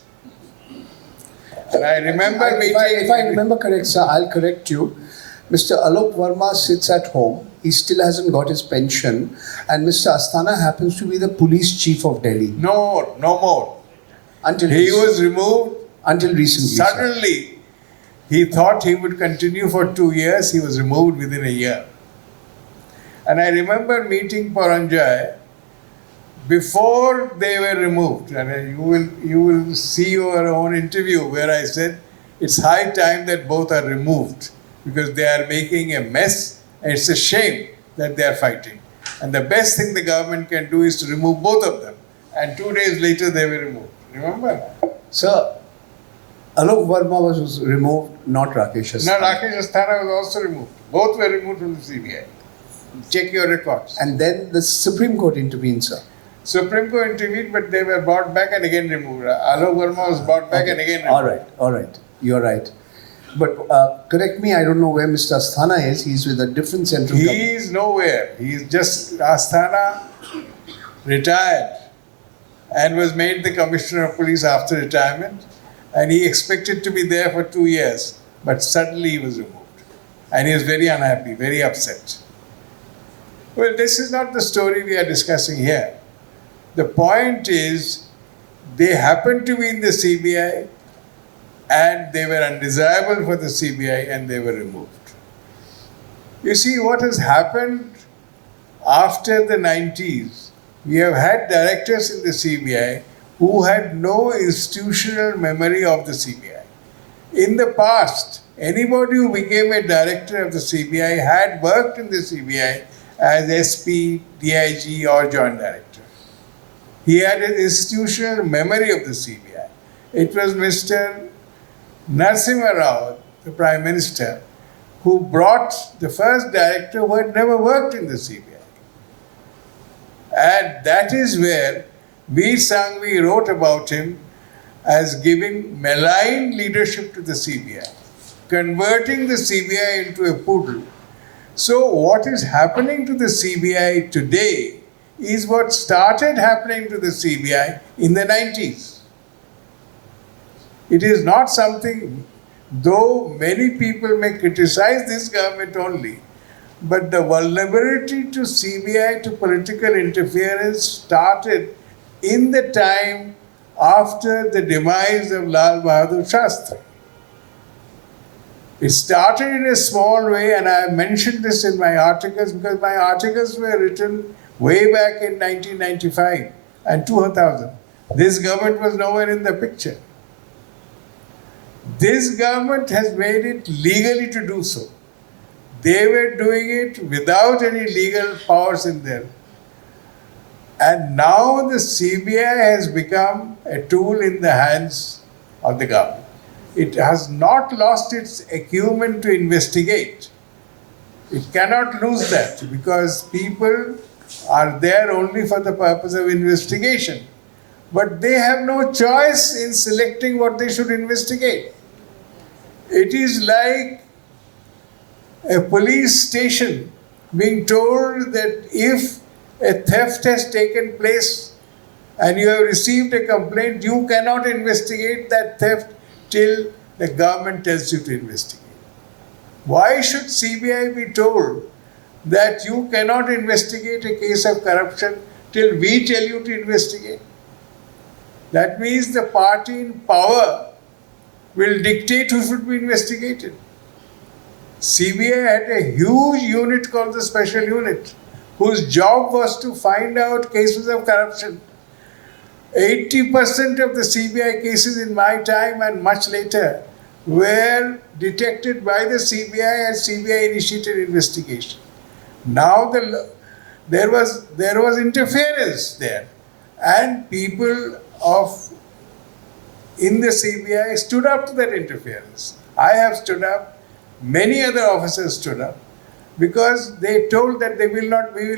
And I remember If I remember correct, sir, I'll correct you. Mr. Alok Verma sits at home. He still hasn't got his pension. And Mr. Asthana happens to be the police chief of Delhi. No more. Until He was removed. Until recently. Suddenly, he thought he would continue for 2 years. He was removed within a year. And I remember meeting Paranjoy before they were removed. And you will see your own interview where I said it's high time that both are removed, because they are making a mess, and it's a shame that they are fighting. And the best thing the government can do is to remove both of them. And 2 days later they were removed. Remember? Sir, Alok Verma was removed, not Rakesh Asthana. No, Rakesh Asthana was also removed. Both were removed from the CBI. Check your records. And then the Supreme Court intervened, sir. Supreme Court intervened, but they were brought back and again removed. Alok Verma was brought back and again removed. All right. You're right. But correct me, I don't know where Mr. Asthana is. He's with a different central government. He is nowhere. He is just, Asthana retired and was made the Commissioner of Police after retirement. And he expected to be there for 2 years. But suddenly he was removed. And he was very unhappy, very upset. Well, this is not the story we are discussing here. The point is, they happened to be in the CBI and they were undesirable for the CBI and they were removed. You see, what has happened after the 90s, we have had directors in the CBI who had no institutional memory of the CBI. In the past, anybody who became a director of the CBI had worked in the CBI as SP, DIG or joint director. He had an institutional memory of the CBI. It was Mr. Narasimha Rao, the Prime Minister, who brought the first director who had never worked in the CBI. And that is where Veer Sanghvi wrote about him as giving malign leadership to the CBI, converting the CBI into a poodle. So what is happening to the CBI today is what started happening to the CBI in the 90s. It is not something, though many people may criticize this government only, but the vulnerability to CBI to political interference started in the time after the demise of Lal Bahadur Shastri. It started in a small way, and I have mentioned this in my articles because my articles were written way back in 1995 and 2000. This government was nowhere in the picture. This government has made it legally to do so. They were doing it without any legal powers in there. And now the CBI has become a tool in the hands of the government. It has not lost its acumen to investigate. It cannot lose that because people are there only for the purpose of investigation. But they have no choice in selecting what they should investigate. It is like a police station being told that if a theft has taken place and you have received a complaint, you cannot investigate that theft till the government tells you to investigate. Why should CBI be told that you cannot investigate a case of corruption till we tell you to investigate? That means the party in power will dictate who should be investigated. CBI had a huge unit called the Special Unit, whose job was to find out cases of corruption. 80% of the CBI cases in my time and much later were detected by the CBI and CBI initiated investigation. Now there was interference there, and people in the CBI stood up to that interference. I have stood up, many other officers stood up, because they told that we will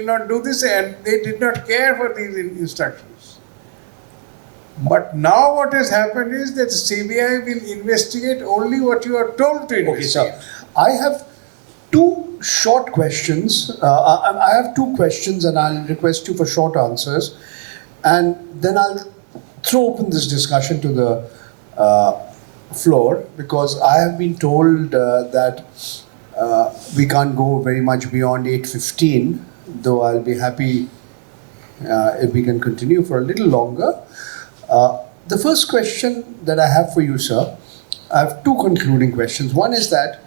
not do this, and they did not care for these instructions. But now what has happened is that CBI will investigate only what you are told to investigate. Okay, sir. I have two short questions. I have two questions, and I'll request you for short answers. And then I'll throw open this discussion to the floor, because I have been told that we can't go very much beyond 8:15, though I'll be happy if we can continue for a little longer. The first question that I have for you, sir, I have two concluding questions. One is that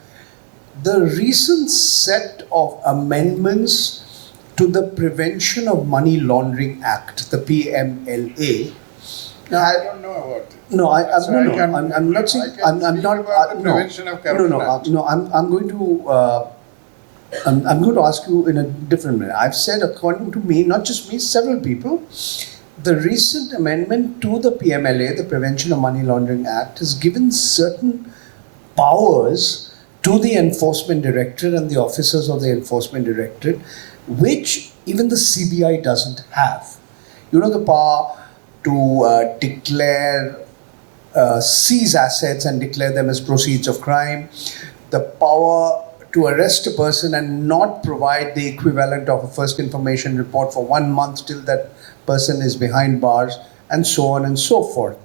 the recent set of amendments to the Prevention of Money Laundering Act, the PMLA. Now, I don't know about it. No, I'm not saying. I'm not. About the prevention of corruption act. I'm going to ask you in a different manner. I've said, according to me, not just me, several people, the recent amendment to the PMLA, the Prevention of Money Laundering Act, has given certain powers to the Enforcement Directorate and the officers of the Enforcement Directorate, which even the CBI doesn't have. You know, the power to declare, seize assets and declare them as proceeds of crime, the power to arrest a person and not provide the equivalent of a first information report for 1 month till that person is behind bars, and so on and so forth.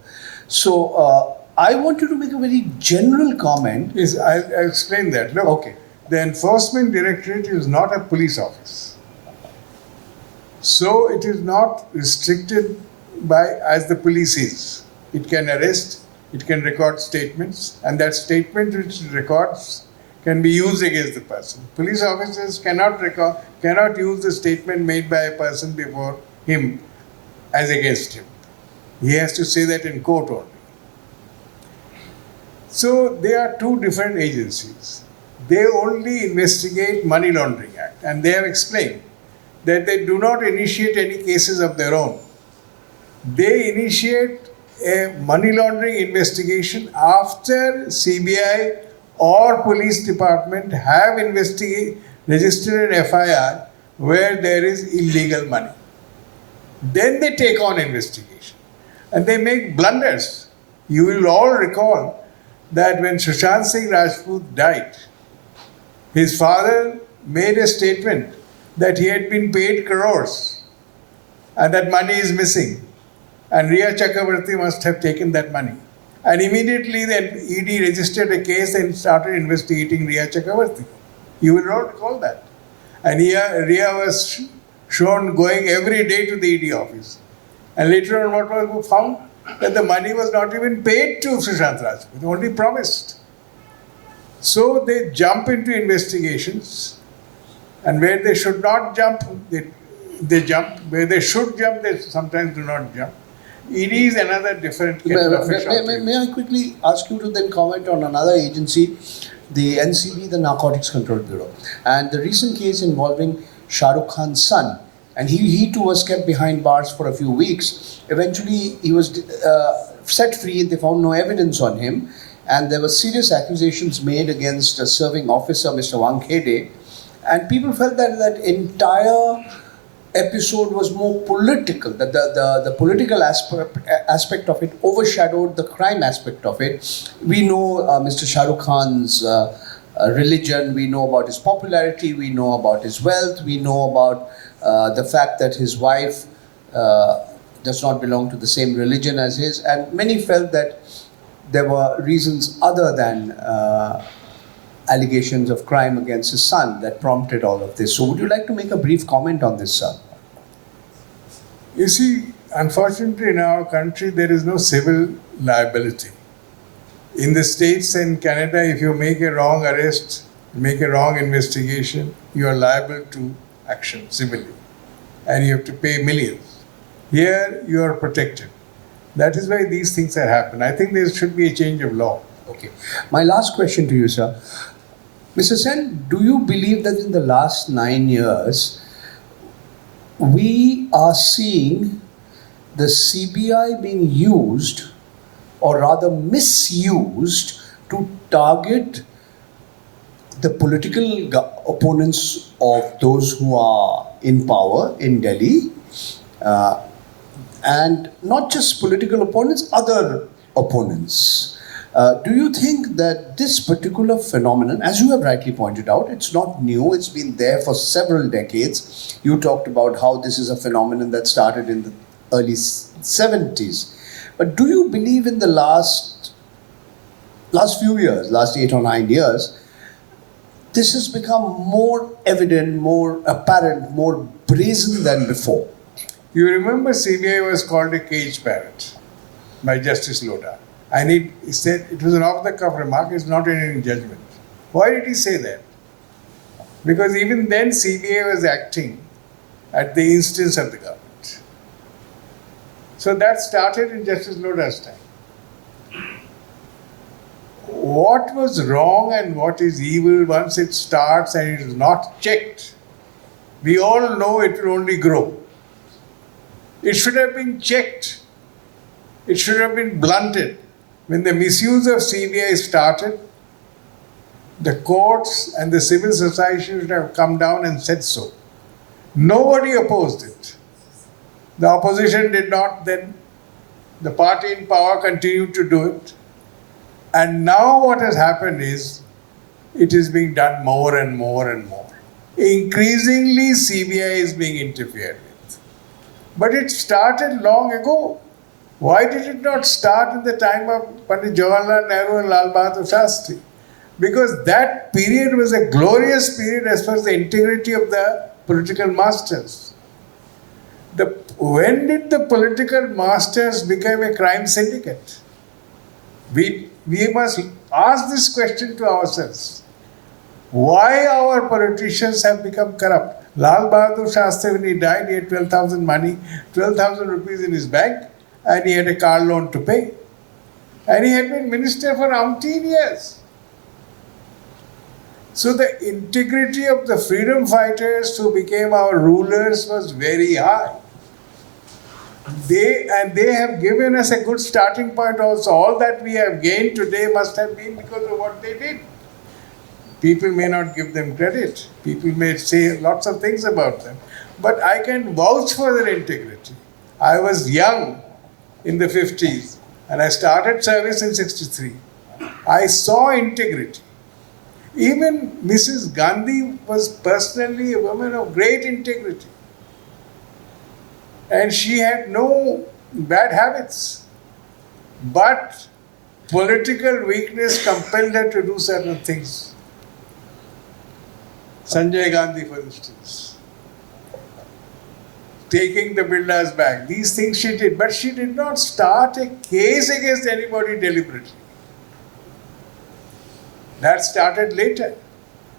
So I want you to make a very general comment. Yes, I'll explain that. Look, Okay. The Enforcement Directorate is not a police office. So it is not restricted as the police is. It can arrest, it can record statements, and that statement which it records can be used against the person. Police officers cannot use the statement made by a person before him as against him. He has to say that in court only. So they are two different agencies. They only investigate Money Laundering Act, and they have explained that they do not initiate any cases of their own. They initiate a money laundering investigation after CBI or police department have registered an FIR where there is illegal money. Then they take on investigation and they make blunders. You will all recall that when Sushant Singh Rajput died, his father made a statement that he had been paid crores and that money is missing. And Riya Chakrabarti must have taken that money. And immediately the ED registered a case and started investigating Riya Chakrabarti. You will not recall that. And Riya was shown going every day to the ED office. And later on, what was found? That the money was not even paid to Sushant Rajput, only promised. So they jump into investigations, and where they should not jump, they jump. Where they should jump, they sometimes do not jump. ED is another different kettle of fish. May I quickly ask you to then comment on another agency, the NCB, the Narcotics Control Bureau, and the recent case involving Shah Rukh Khan's son. And he too was kept behind bars for a few weeks. Eventually, he was set free. They found no evidence on him. And there were serious accusations made against a serving officer, Mr. Wankhede. And people felt that that entire episode was more political, that the political aspect of it overshadowed the crime aspect of it. We know Mr. Shah Rukh Khan's religion, we know about his popularity, we know about his wealth, we know about the fact that his wife does not belong to the same religion as his, and many felt that there were reasons other than allegations of crime against his son that prompted all of this. So would you like to make a brief comment on this, sir? You see, unfortunately in our country there is no civil liability. In the States and Canada, if you make a wrong arrest, make a wrong investigation, you are liable to action civilly. And you have to pay millions. Here you are protected. That is why these things have happened. I think there should be a change of law. Okay. My last question to you, sir. Mr. Sen, do you believe that in the last 9 years, we are seeing the CBI being used, or rather misused, to target the political opponents of those who are in power in Delhi, and not just political opponents, other opponents? Do you think that this particular phenomenon, as you have rightly pointed out, it's not new, it's been there for several decades. You talked about how this is a phenomenon that started in the early 70s. But do you believe in the last few years, last 8 or 9 years, this has become more evident, more apparent, more brazen than before? You remember CBI was called a cage parrot by Justice Lodha. And he said it was an off-the-cuff remark, it's not in any judgment. Why did he say that? Because even then CBI was acting at the instance of the government. So that started in Justice Lodha's time. What was wrong and what is evil, once it starts and it is not checked, we all know it will only grow. It should have been checked. It should have been blunted. When the misuse of CBI started, the courts and the civil society should have come down and said so. Nobody opposed it. The opposition did not then. The party in power continued to do it. And now what has happened is, it is being done more and more and more. Increasingly, CBI is being interfered with. But it started long ago. Why did it not start in the time of Pandit Jawaharlal Nehru and Lal Bahadur Shastri? Because that period was a glorious period as far as the integrity of the political masters. When did the political masters become a crime syndicate? We must ask this question to ourselves. Why our politicians have become corrupt? Lal Bahadur Shastri, when he died, he had 12,000 rupees in his bank, and he had a car loan to pay. And he had been minister for umpteen years. So the integrity of the freedom fighters who became our rulers was very high. They have given us a good starting point also. All that we have gained today must have been because of what they did. People may not give them credit. People may say lots of things about them. But I can vouch for their integrity. I was young in the 50s and I started service in 63. I saw integrity. Even Mrs. Gandhi was personally a woman of great integrity. And she had no bad habits. But political weakness compelled her to do certain things. Sanjay Gandhi, for instance, taking the Birlas back. These things she did, but she did not start a case against anybody deliberately. That started later,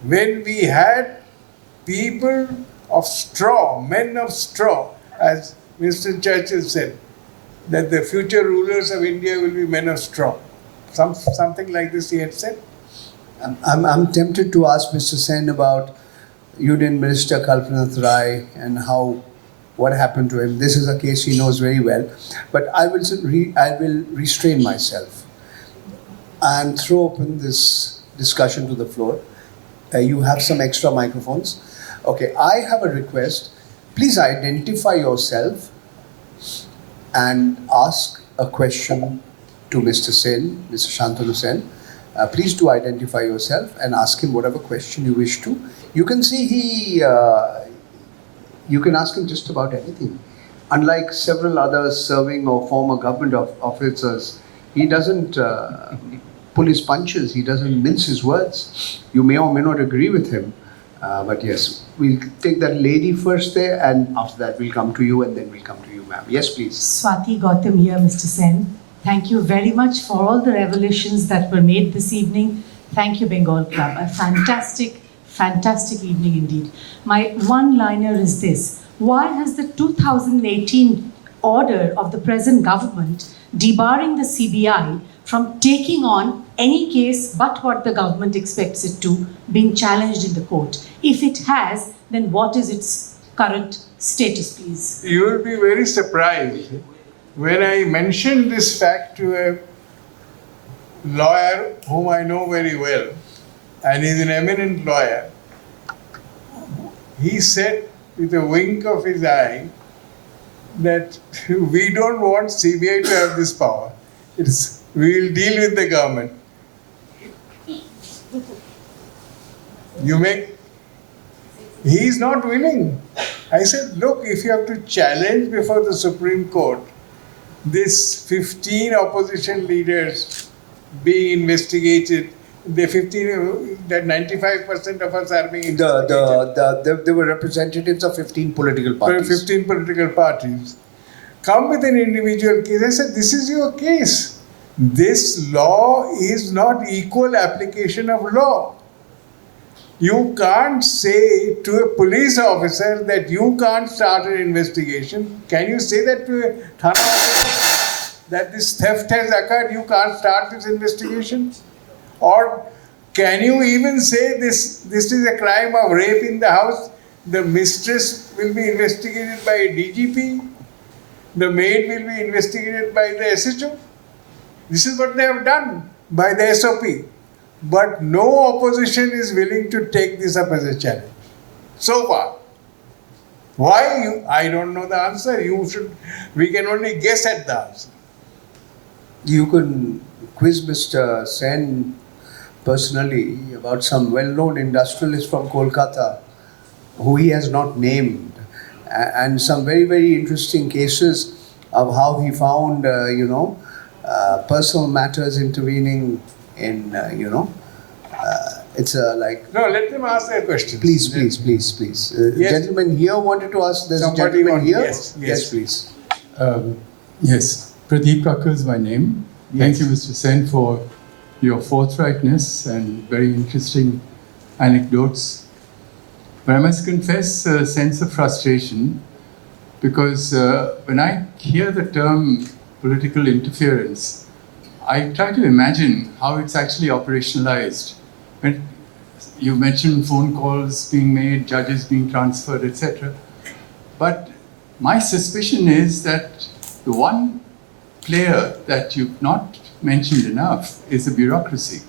when we had people of straw, men of straw, as Winston Churchill said, that the future rulers of India will be men of straw. Something like this he had said. I'm tempted to ask Mr. Sen about Union Minister Kalpanath Rai and what happened to him. This is a case he knows very well, but I will restrain myself and throw open this discussion to the floor. You have some extra microphones. Okay, I have a request. Please identify yourself and ask a question to Mr. Sen, Mr. Shantonu Sen. Please do identify yourself and ask him whatever question you wish to. You can see you can ask him just about anything. Unlike several others serving or former government officers, he doesn't pull his punches, he doesn't mince his words. You may or may not agree with him, but yes, we'll take that lady first there, and after that we'll come to you, and then we'll come to you, ma'am. Yes, please. Swati Gautam here, Mr. Sen. Thank you very much for all the revelations that were made this evening. Thank you, Bengal Club. A fantastic, fantastic evening indeed. My one-liner is this. Why has the 2018 order of the present government debarring the CBI from taking on any case but what the government expects it to, being challenged in the court? If it has, then what is its current status, please? You will be very surprised when I mentioned this fact to a lawyer whom I know very well, and he's an eminent lawyer. He said with a wink of his eye that we don't want CBI to have this power. We will deal with the government. He is not willing. I said, look, if you have to challenge before the Supreme Court this 15 opposition leaders being investigated, the 15, that 95% of us are being investigated. There were representatives of 15 political parties. 15 political parties. Come with an individual case. I said, this is your case. This law is not equal application of law. You can't say to a police officer that you can't start an investigation. Can you say that to a Thana officer that this theft has occurred, you can't start this investigation? Or can you even say this is a crime of rape in the house? The mistress will be investigated by a DGP. The maid will be investigated by the SHO. This is what they have done by the SOP. But no opposition is willing to take this up as a challenge. So far. Why? I don't know the answer. We can only guess at the answer. You can quiz Mr. Sen personally about some well-known industrialist from Kolkata who he has not named, and some very, very interesting cases of how he found, personal matters intervening in, it's like... No, let them ask their questions. Please. Yes. Gentleman here wanted to ask, there's a Somebody gentleman here. Yes, Please. Yes, Pradeep Kakkar is my name. Thank you, Mr. Sen, for your forthrightness and very interesting anecdotes. But I must confess a sense of frustration because when I hear the term political interference, I try to imagine how it's actually operationalized. When you mentioned phone calls being made, judges being transferred, etc. But my suspicion is that the one player that you've not mentioned enough is the bureaucracy.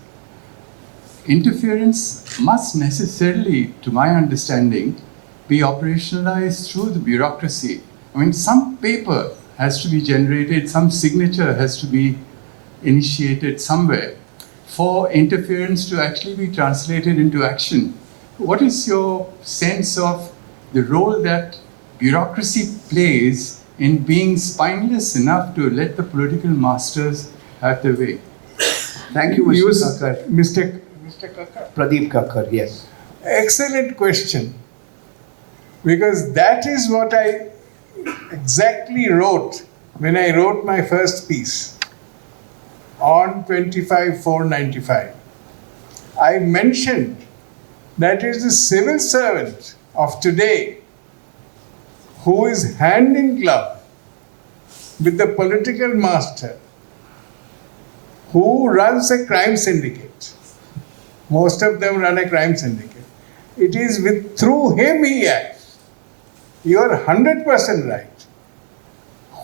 interference must necessarily, to my understanding, be operationalized through the bureaucracy. I mean, some paper has to be generated, some signature has to be initiated somewhere for interference to actually be translated into action. What is your sense of the role that bureaucracy plays in being spineless enough to let the political masters have their way? Thank you, Mr. Thakur. Mr. Kakkar. Pradeep Thakur, yes. Excellent question. Because that is what I exactly wrote when I wrote my first piece on 25/4/95. I mentioned that it is the civil servant of today who is hand in glove with the political master who runs a crime syndicate. Most of them run a crime syndicate. It is through him he acts. You are 100% right.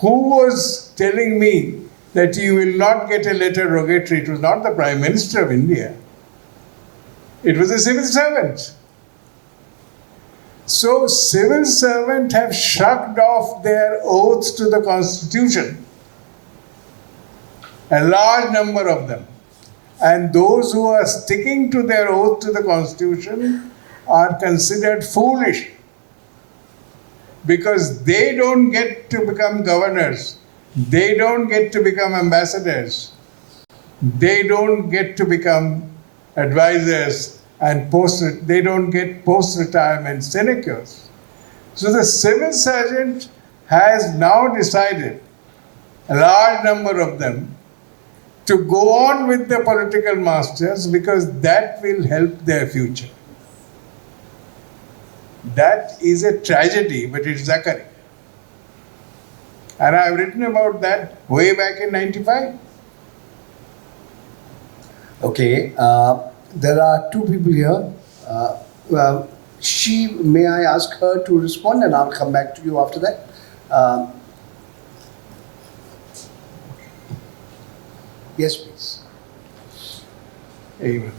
Who was telling me that you will not get a letter rogatory? It was not the Prime Minister of India. It was a civil servant. So civil servants have shrugged off their oaths to the Constitution. A large number of them. And those who are sticking to their oath to the Constitution are considered foolish because they don't get to become governors, they don't get to become ambassadors, they don't get to become advisors and they don't get post-retirement sinecures. So the civil servant has now decided, a large number of them, to go on with the political masters because that will help their future. That is a tragedy, but it's occurring. And I've written about that way back in 95. Okay, there are two people here. May I ask her to respond and I'll come back to you after that? Yes, please. Amen.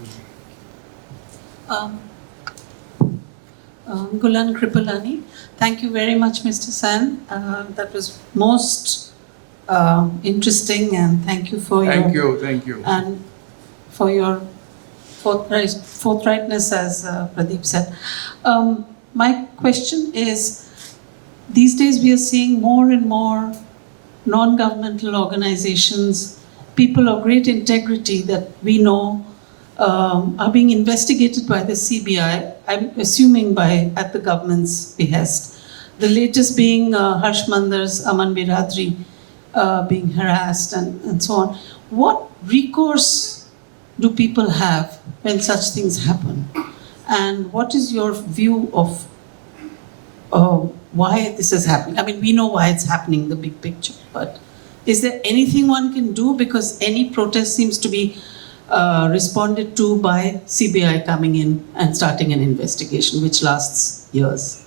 Gulan Kripalani. Thank you very much, Mr. Sen. That was most interesting, and thank you for Thank you. And for your forthrightness, as Pradeep said. My question is, these days we are seeing more and more non-governmental organizations, people of great integrity that we know are being investigated by the CBI, I'm assuming at the government's behest. The latest being Harsh Mandar's Aman Biradri being harassed and so on. What recourse do people have when such things happen? And what is your view of why this is happening? I mean, we know why it's happening, the big picture, but is there anything one can do? Because any protest seems to be responded to by CBI coming in and starting an investigation, which lasts years.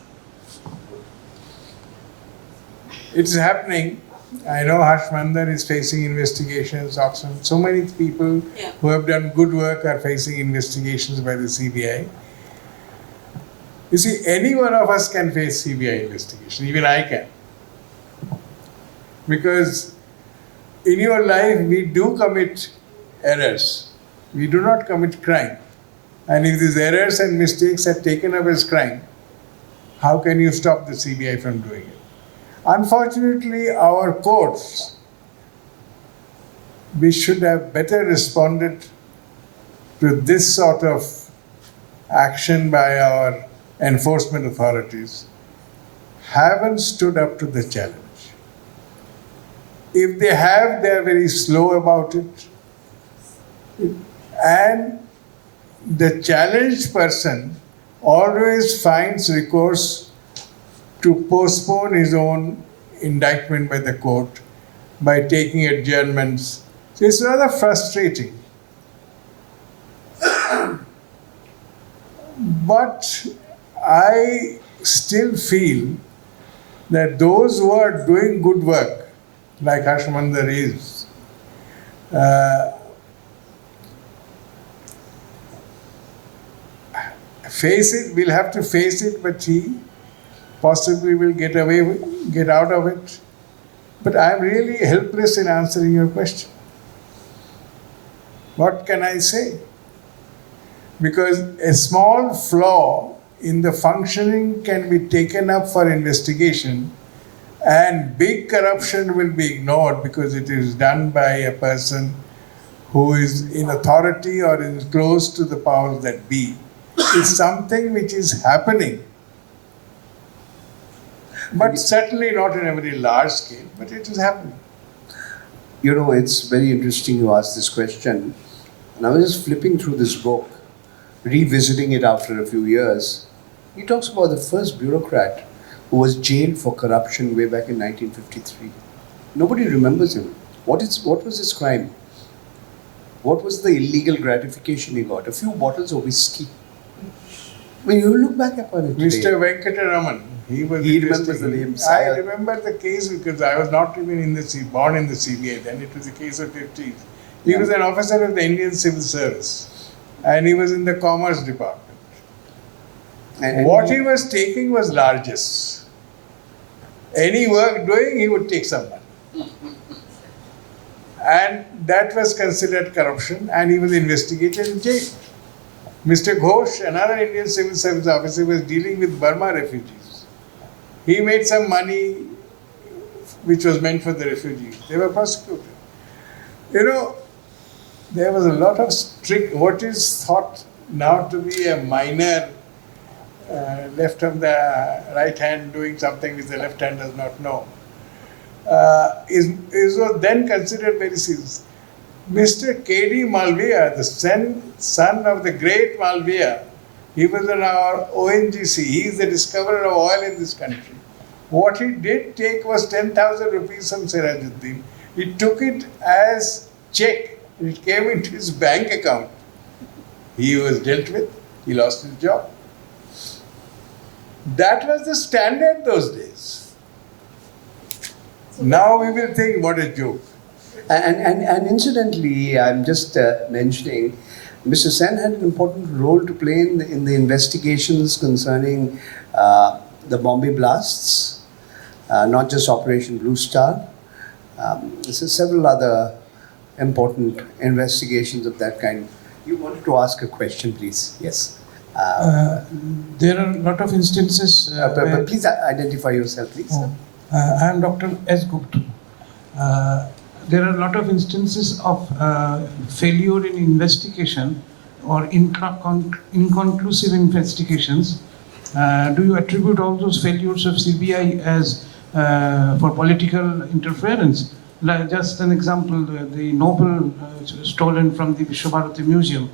It's happening. I know Harsh Mandar is facing investigations. So many people who have done good work are facing investigations by the CBI. You see, any one of us can face CBI investigation. Even I can. Because in your life, we do commit errors. We do not commit crime. And if these errors and mistakes are taken up as crime, how can you stop the CBI from doing it? Unfortunately, our courts, we should have better responded to this sort of action by our enforcement authorities, haven't stood up to the challenge. If they have, they are very slow about it. And the challenged person always finds recourse to postpone his own indictment by the court by taking adjournments. So it's rather frustrating. But I still feel that those who are doing good work, like Harsh Mandar is, face it, we'll have to face it, but he possibly will get out of it. But I'm really helpless in answering your question. What can I say? Because a small flaw in the functioning can be taken up for investigation, and big corruption will be ignored because it is done by a person who is in authority or is close to the powers that be. It's something which is happening, but certainly not in a very large scale, but it is happening. You know, it's very interesting you asked this question. And I was just flipping through this book, revisiting it after a few years. He talks about the first bureaucrat who was jailed for corruption way back in 1953. Nobody remembers him. What was his crime? What was the illegal gratification he got? A few bottles of whiskey. When you look back upon it today, Mr. Venkataraman, he remembers the name. I remember the case because I was not even born in the CBI then. It was a case of 50s. He was an officer of the Indian Civil Service, and he was in the Commerce Department. And what he was taking was largesse. Any work doing, he would take some money. And that was considered corruption, and he was investigated and jailed. Mr. Ghosh, another Indian Civil Service officer, was dealing with Burma refugees. He made some money which was meant for the refugees. They were prosecuted. You know, there was a lot of what is thought now to be a minor left of the right hand doing something which the left hand does not know, was then considered very serious. Mr. K.D. Malviya, the son of the great Malviya, he was in our ONGC. He is the discoverer of oil in this country. What he did take was 10,000 rupees from Sirajuddin. He took it as check. It came into his bank account. He was dealt with. He lost his job. That was the standard those days. Now we will think, what a joke. And incidentally, I'm just mentioning, Mr. Sen had an important role to play in the investigations concerning the Bombay blasts, not just Operation Blue Star. Several other important investigations of that kind. You wanted to ask a question, please? Yes. There are a lot of instances. But please identify yourself, please. I am Dr. S. Gupta. There are a lot of instances of failure in investigation or inconclusive investigations. Do you attribute all those failures of CBI as for political interference? Like just an example, the Nobel stolen from the Vishwabharati Museum.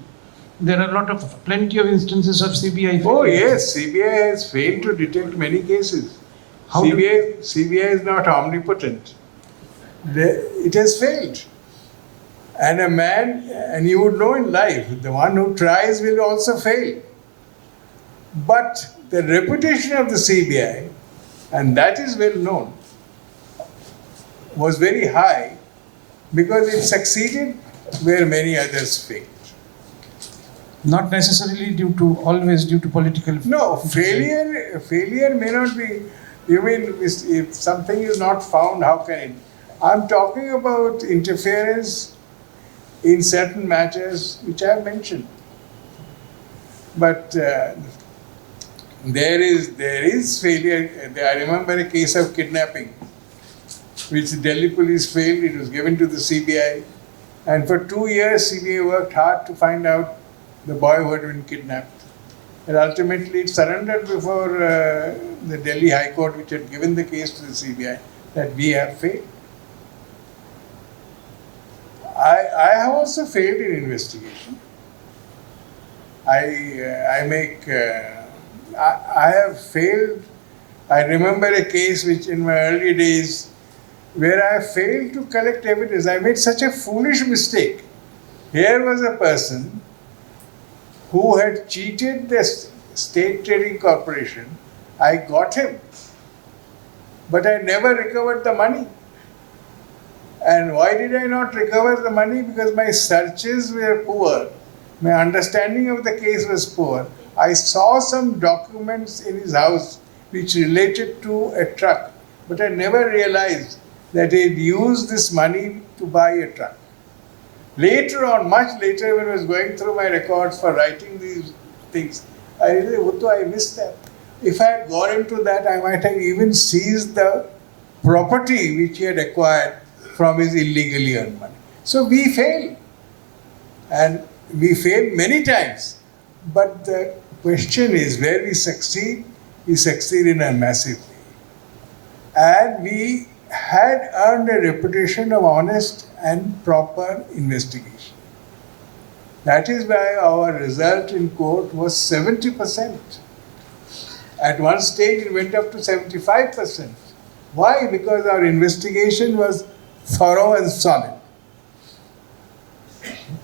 There are plenty of instances of CBI failure. Oh yes, CBI has failed to detect many cases. CBI is not omnipotent. It has failed. And you would know in life, the one who tries will also fail. But the reputation of the CBI, and that is well known, was very high because it succeeded where many others failed. Not necessarily always due to political. No, failure may not be. You mean if something is not found, how can it? I'm talking about interference in certain matters which I have mentioned. But there is failure. I remember a case of kidnapping, which the Delhi police failed. It was given to the CBI, and for 2 years CBI worked hard to find out the boy who had been kidnapped. And ultimately it surrendered before the Delhi High Court, which had given the case to the CBI, that we have failed. I have also failed in investigation. I have failed. I remember a case which in my early days where I failed to collect evidence. I made such a foolish mistake. Here was a person who had cheated the State Trading Corporation. I got him, but I never recovered the money. And why did I not recover the money? Because my searches were poor. My understanding of the case was poor. I saw some documents in his house which related to a truck, but I never realized that he'd used this money to buy a truck. Later on, much later, when I was going through my records for writing these things, I realized, Uttu, I missed that. If I had gone into that, I might have even seized the property which he had acquired from his illegally earned money. So we fail. And we fail many times. But the question is, where we succeed in a massive way. And we had earned a reputation of honest and proper investigation. That is why our result in court was 70%. At one stage, it went up to 75%. Why? Because our investigation was thorough and solid.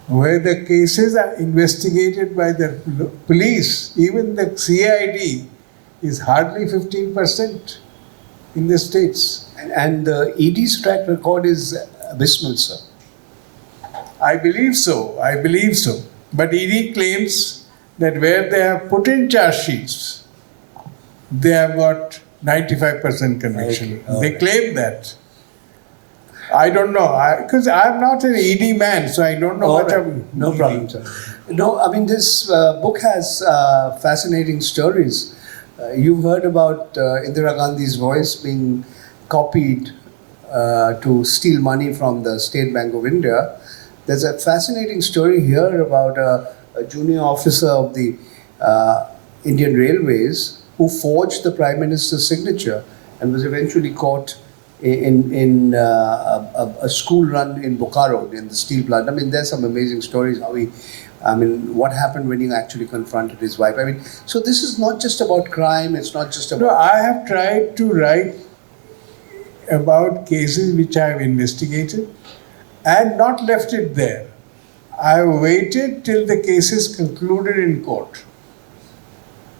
Where the cases are investigated by the police, even the CID, is hardly 15% in the states. And the ED's track record is abysmal, sir. I believe so. But ED claims that where they have put in charge sheets, they have got 95% conviction. Okay. They claim that. I don't know, because I'm not an ED man, so I don't know much of No ED. problem, sir. No, I mean, this book has fascinating stories. You've heard about Indira Gandhi's voice being copied to steal money from the State Bank of India. There's a fascinating story here about a junior officer of the Indian Railways who forged the Prime Minister's signature and was eventually caught in a school run in Bokaro in the steel plant. I mean, there's some amazing stories how what happened when he actually confronted his wife. I mean, so this is not just about crime, it's not just about... No, I have tried to write about cases which I have investigated and not left it there. I have waited till the case is concluded in court.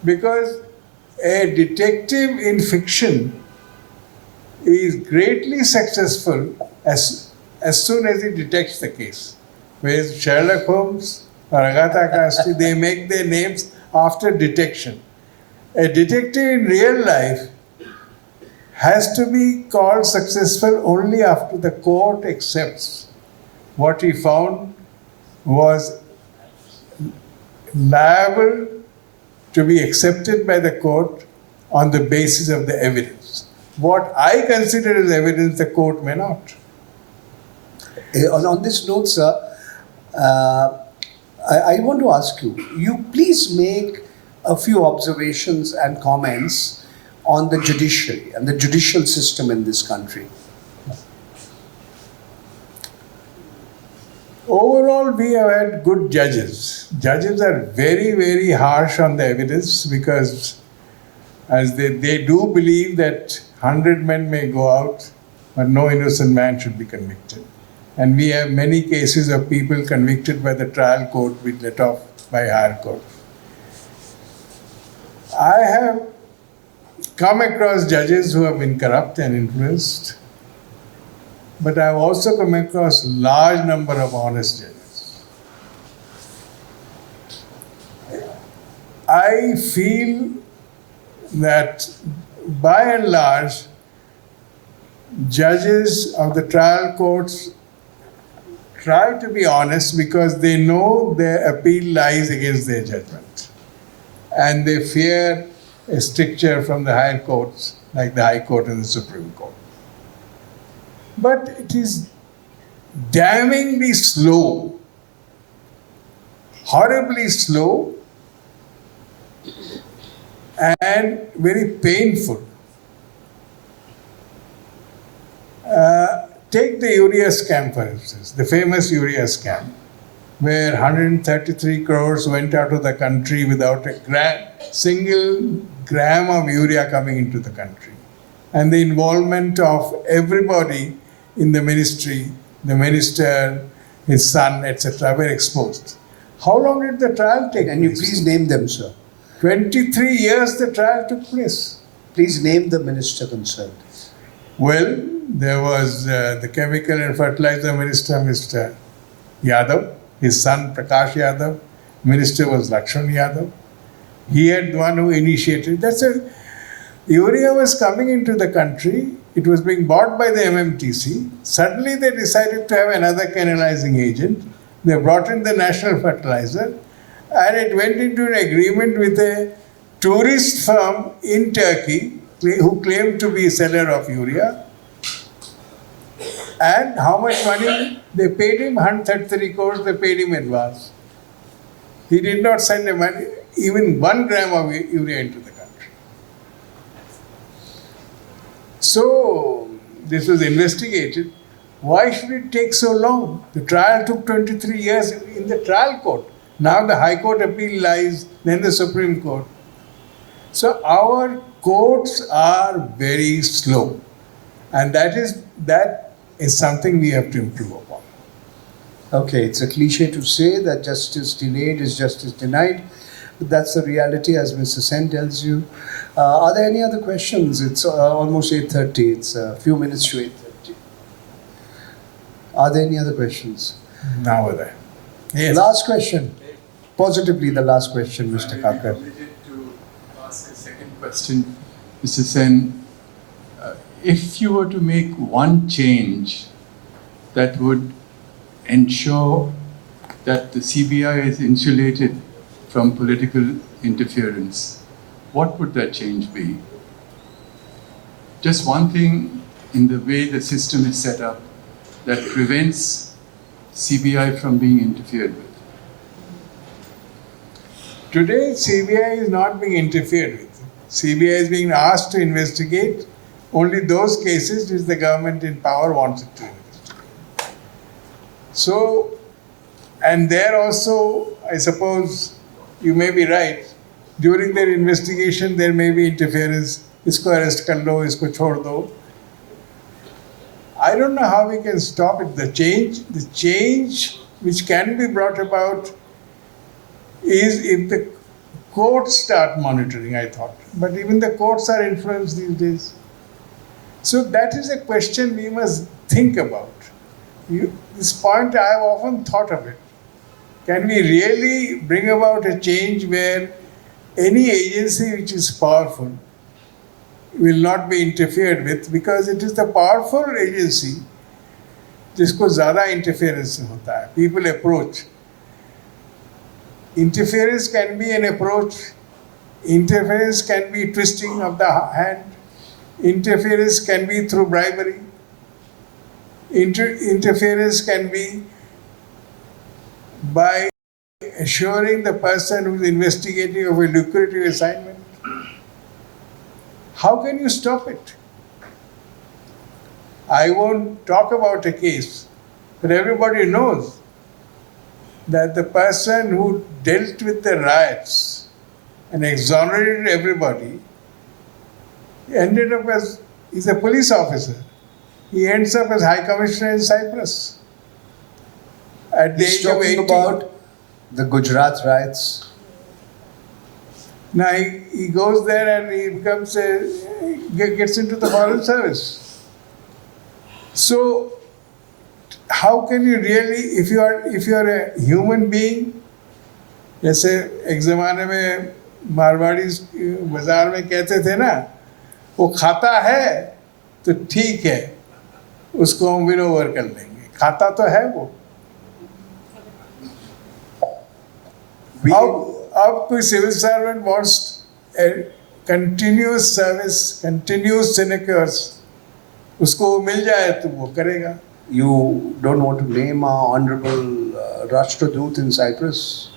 Because a detective in fiction is greatly successful as soon as he detects the case. Whereas Sherlock Holmes or Agatha Christie, they make their names after detection. A detective in real life has to be called successful only after the court accepts what he found was liable to be accepted by the court on the basis of the evidence. What I consider as evidence, the court may not. On this note, sir, I want to ask you, you please make a few observations and comments on the judiciary and the judicial system in this country. Overall, we have had good judges. Judges are very, very harsh on the evidence because as they do believe that 100 men may go out, but no innocent man should be convicted. And we have many cases of people convicted by the trial court be let off by higher court. I have come across judges who have been corrupt and influenced, but I have also come across a large number of honest judges. I feel that by and large, judges of the trial courts try to be honest because they know their appeal lies against their judgment. And they fear a stricture from the higher courts, like the High Court and the Supreme Court. But it is damningly slow, horribly slow, and very painful. Take the urea scam, for instance, the famous urea scam, where 133 crores went out of the country without a single gram of urea coming into the country. And the involvement of everybody in the ministry, the minister, his son, etc., were exposed. How long did the trial take? Can you please name them, sir? 23 years the trial took place. Please name the minister concerned. Well, there was the chemical and fertilizer minister, Mr. Yadav, his son Prakash Yadav, minister was Lakshman Yadav. He had one who initiated. Urea was coming into the country. It was being bought by the MMTC. Suddenly they decided to have another canalizing agent. They brought in the national fertilizer, and it went into an agreement with a tourist firm in Turkey who claimed to be a seller of urea. And how much money? They paid him 133 crores, they paid him advance. He did not send him even 1 gram of urea into the country. So, this was investigated. Why should it take so long? The trial took 23 years in the trial court. Now the High Court appeal lies, then the Supreme Court. So our courts are very slow. And that is something we have to improve upon. Okay, it's a cliche to say that justice delayed is justice denied, but that's the reality, as Mr. Sen tells you. Are there any other questions? It's almost 8:30. It's a few minutes to 8:30. Are there any other questions? Now there. Yes. Last question. Positively the last question, Mr. Kakar. To ask a second question, Mr. Sen, if you were to make one change that would ensure that the CBI is insulated from political interference, what would that change be? Just one thing in the way the system is set up that prevents CBI from being interfered with. Today, CBI is not being interfered with. CBI is being asked to investigate only those cases which the government in power wants it to investigate. So, and there also, I suppose, you may be right, during their investigation there may be interference, isko arrest kar lo, isko chhod do. I don't know how we can stop it. The change which can be brought about is if the courts start monitoring, I thought. But even the courts are influenced these days. So that is a question we must think about. This point, I have often thought of it. Can we really bring about a change where any agency which is powerful will not be interfered with, because it is the powerful agency जिसको ज़्यादा interference होता है. People approach. Interference can be an approach. Interference can be twisting of the hand. Interference can be through bribery. Interference can be by assuring the person who is investigating of a lucrative assignment. How can you stop it? I won't talk about a case, but everybody knows that the person who dealt with the riots and exonerated everybody ended up as, he's a police officer. He ends up as High Commissioner in Cyprus. At the He's age of talking 80. about the Gujarat riots. Now he goes there and he gets into the foreign service. So how can you really, if you are a human being, जैसे एक ज़माने में मारवाड़ी बाजार में कहते थे ना, वो खाता है तो ठीक है, उसको हम विन ओवर कर लेंगे, खाता तो है वो. अब कोई civil servant wants a continuous service, continuous sinecures, उसको मिल जाए तो वो करेगा. You don't want to name our Honorable Rashtradoot in Cyprus?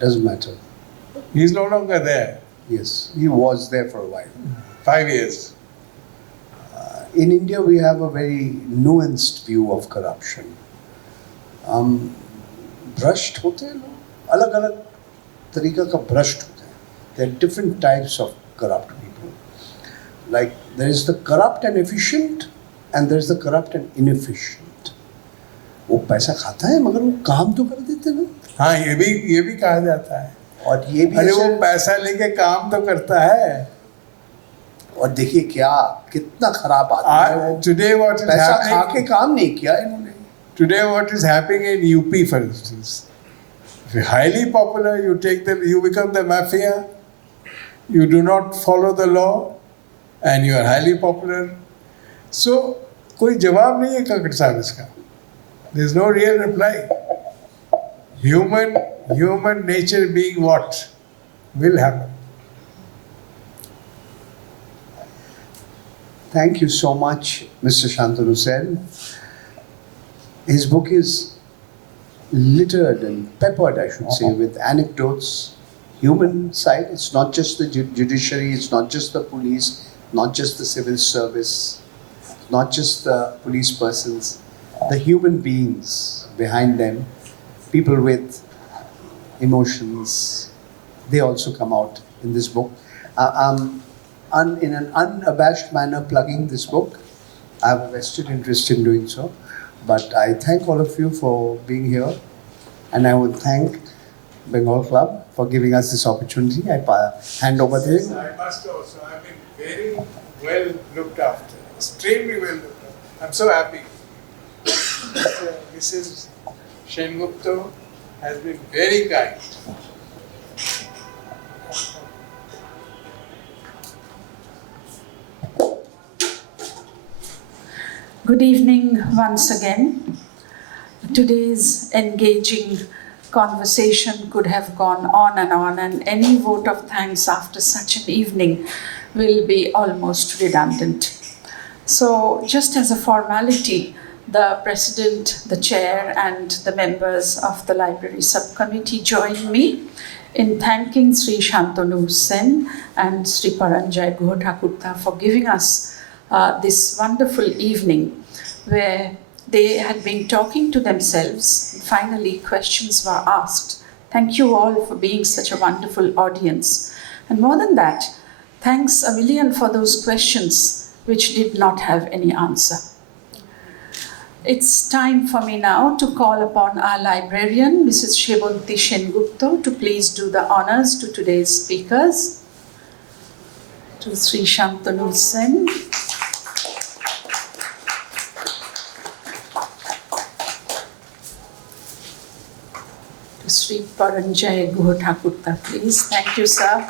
Doesn't matter. He's no longer there. Yes, he was there for a while. 5 years. In India, we have a very nuanced view of corruption. Brushed होते हैं लोग, अलग-अलग तरीका का brushed होते हैं. There are different types of corrupt people. Like there is the corrupt and efficient, and there is the corrupt and inefficient. वो पैसा खाता है मगर वो काम तो कर देते ना. हाँ, ये भी कहा जाता है. और ये भी अरे वो पैसा लेके काम तो करता है. और देखिए क्या कितना खराब आदमी है वो. Today what is पैसा happening? खा के काम नहीं किया इन्होंने. Today what is happening in UP, for instance, If you're highly popular, you become the mafia. You do not follow the law, and you are highly popular. So, कोई जवाब नहीं है काकड़ साहब इसका. There is no real reply. Human nature being what will happen. Thank you so much, Mr. Shantonu Sen. His book is littered and peppered, I should say, with anecdotes, human side. It's not just the judiciary, it's not just the police, not just the civil service, not just the police persons, the human beings behind them, people with emotions, they also come out in this book. In an unabashed manner plugging this book. I have a vested interest in doing so. But I thank all of you for being here. And I would thank Bengal Club for giving us this opportunity. I hand over to Yes, him. I must also. I've been very well looked after, extremely well looked after. I'm so happy. Mrs. Shengupta has been very kind. Good evening once again. Today's engaging conversation could have gone on, and any vote of thanks after such an evening will be almost redundant. So, just as a formality, the President, the Chair, and the members of the Library Subcommittee join me in thanking Sri Shantonu Sen and Sri Paranjoy Guha Thakurtain for giving us this wonderful evening where they had been talking to themselves. And finally, questions were asked. Thank you all for being such a wonderful audience. And more than that, thanks a million for those questions which did not have any answer. It's time for me now to call upon our librarian, Mrs. Shebonti Shengupta, to please do the honors to today's speakers. To Sri Shantonu Sen. To Sri Paranjoy Guha Thakurtain, please. Thank you, sir.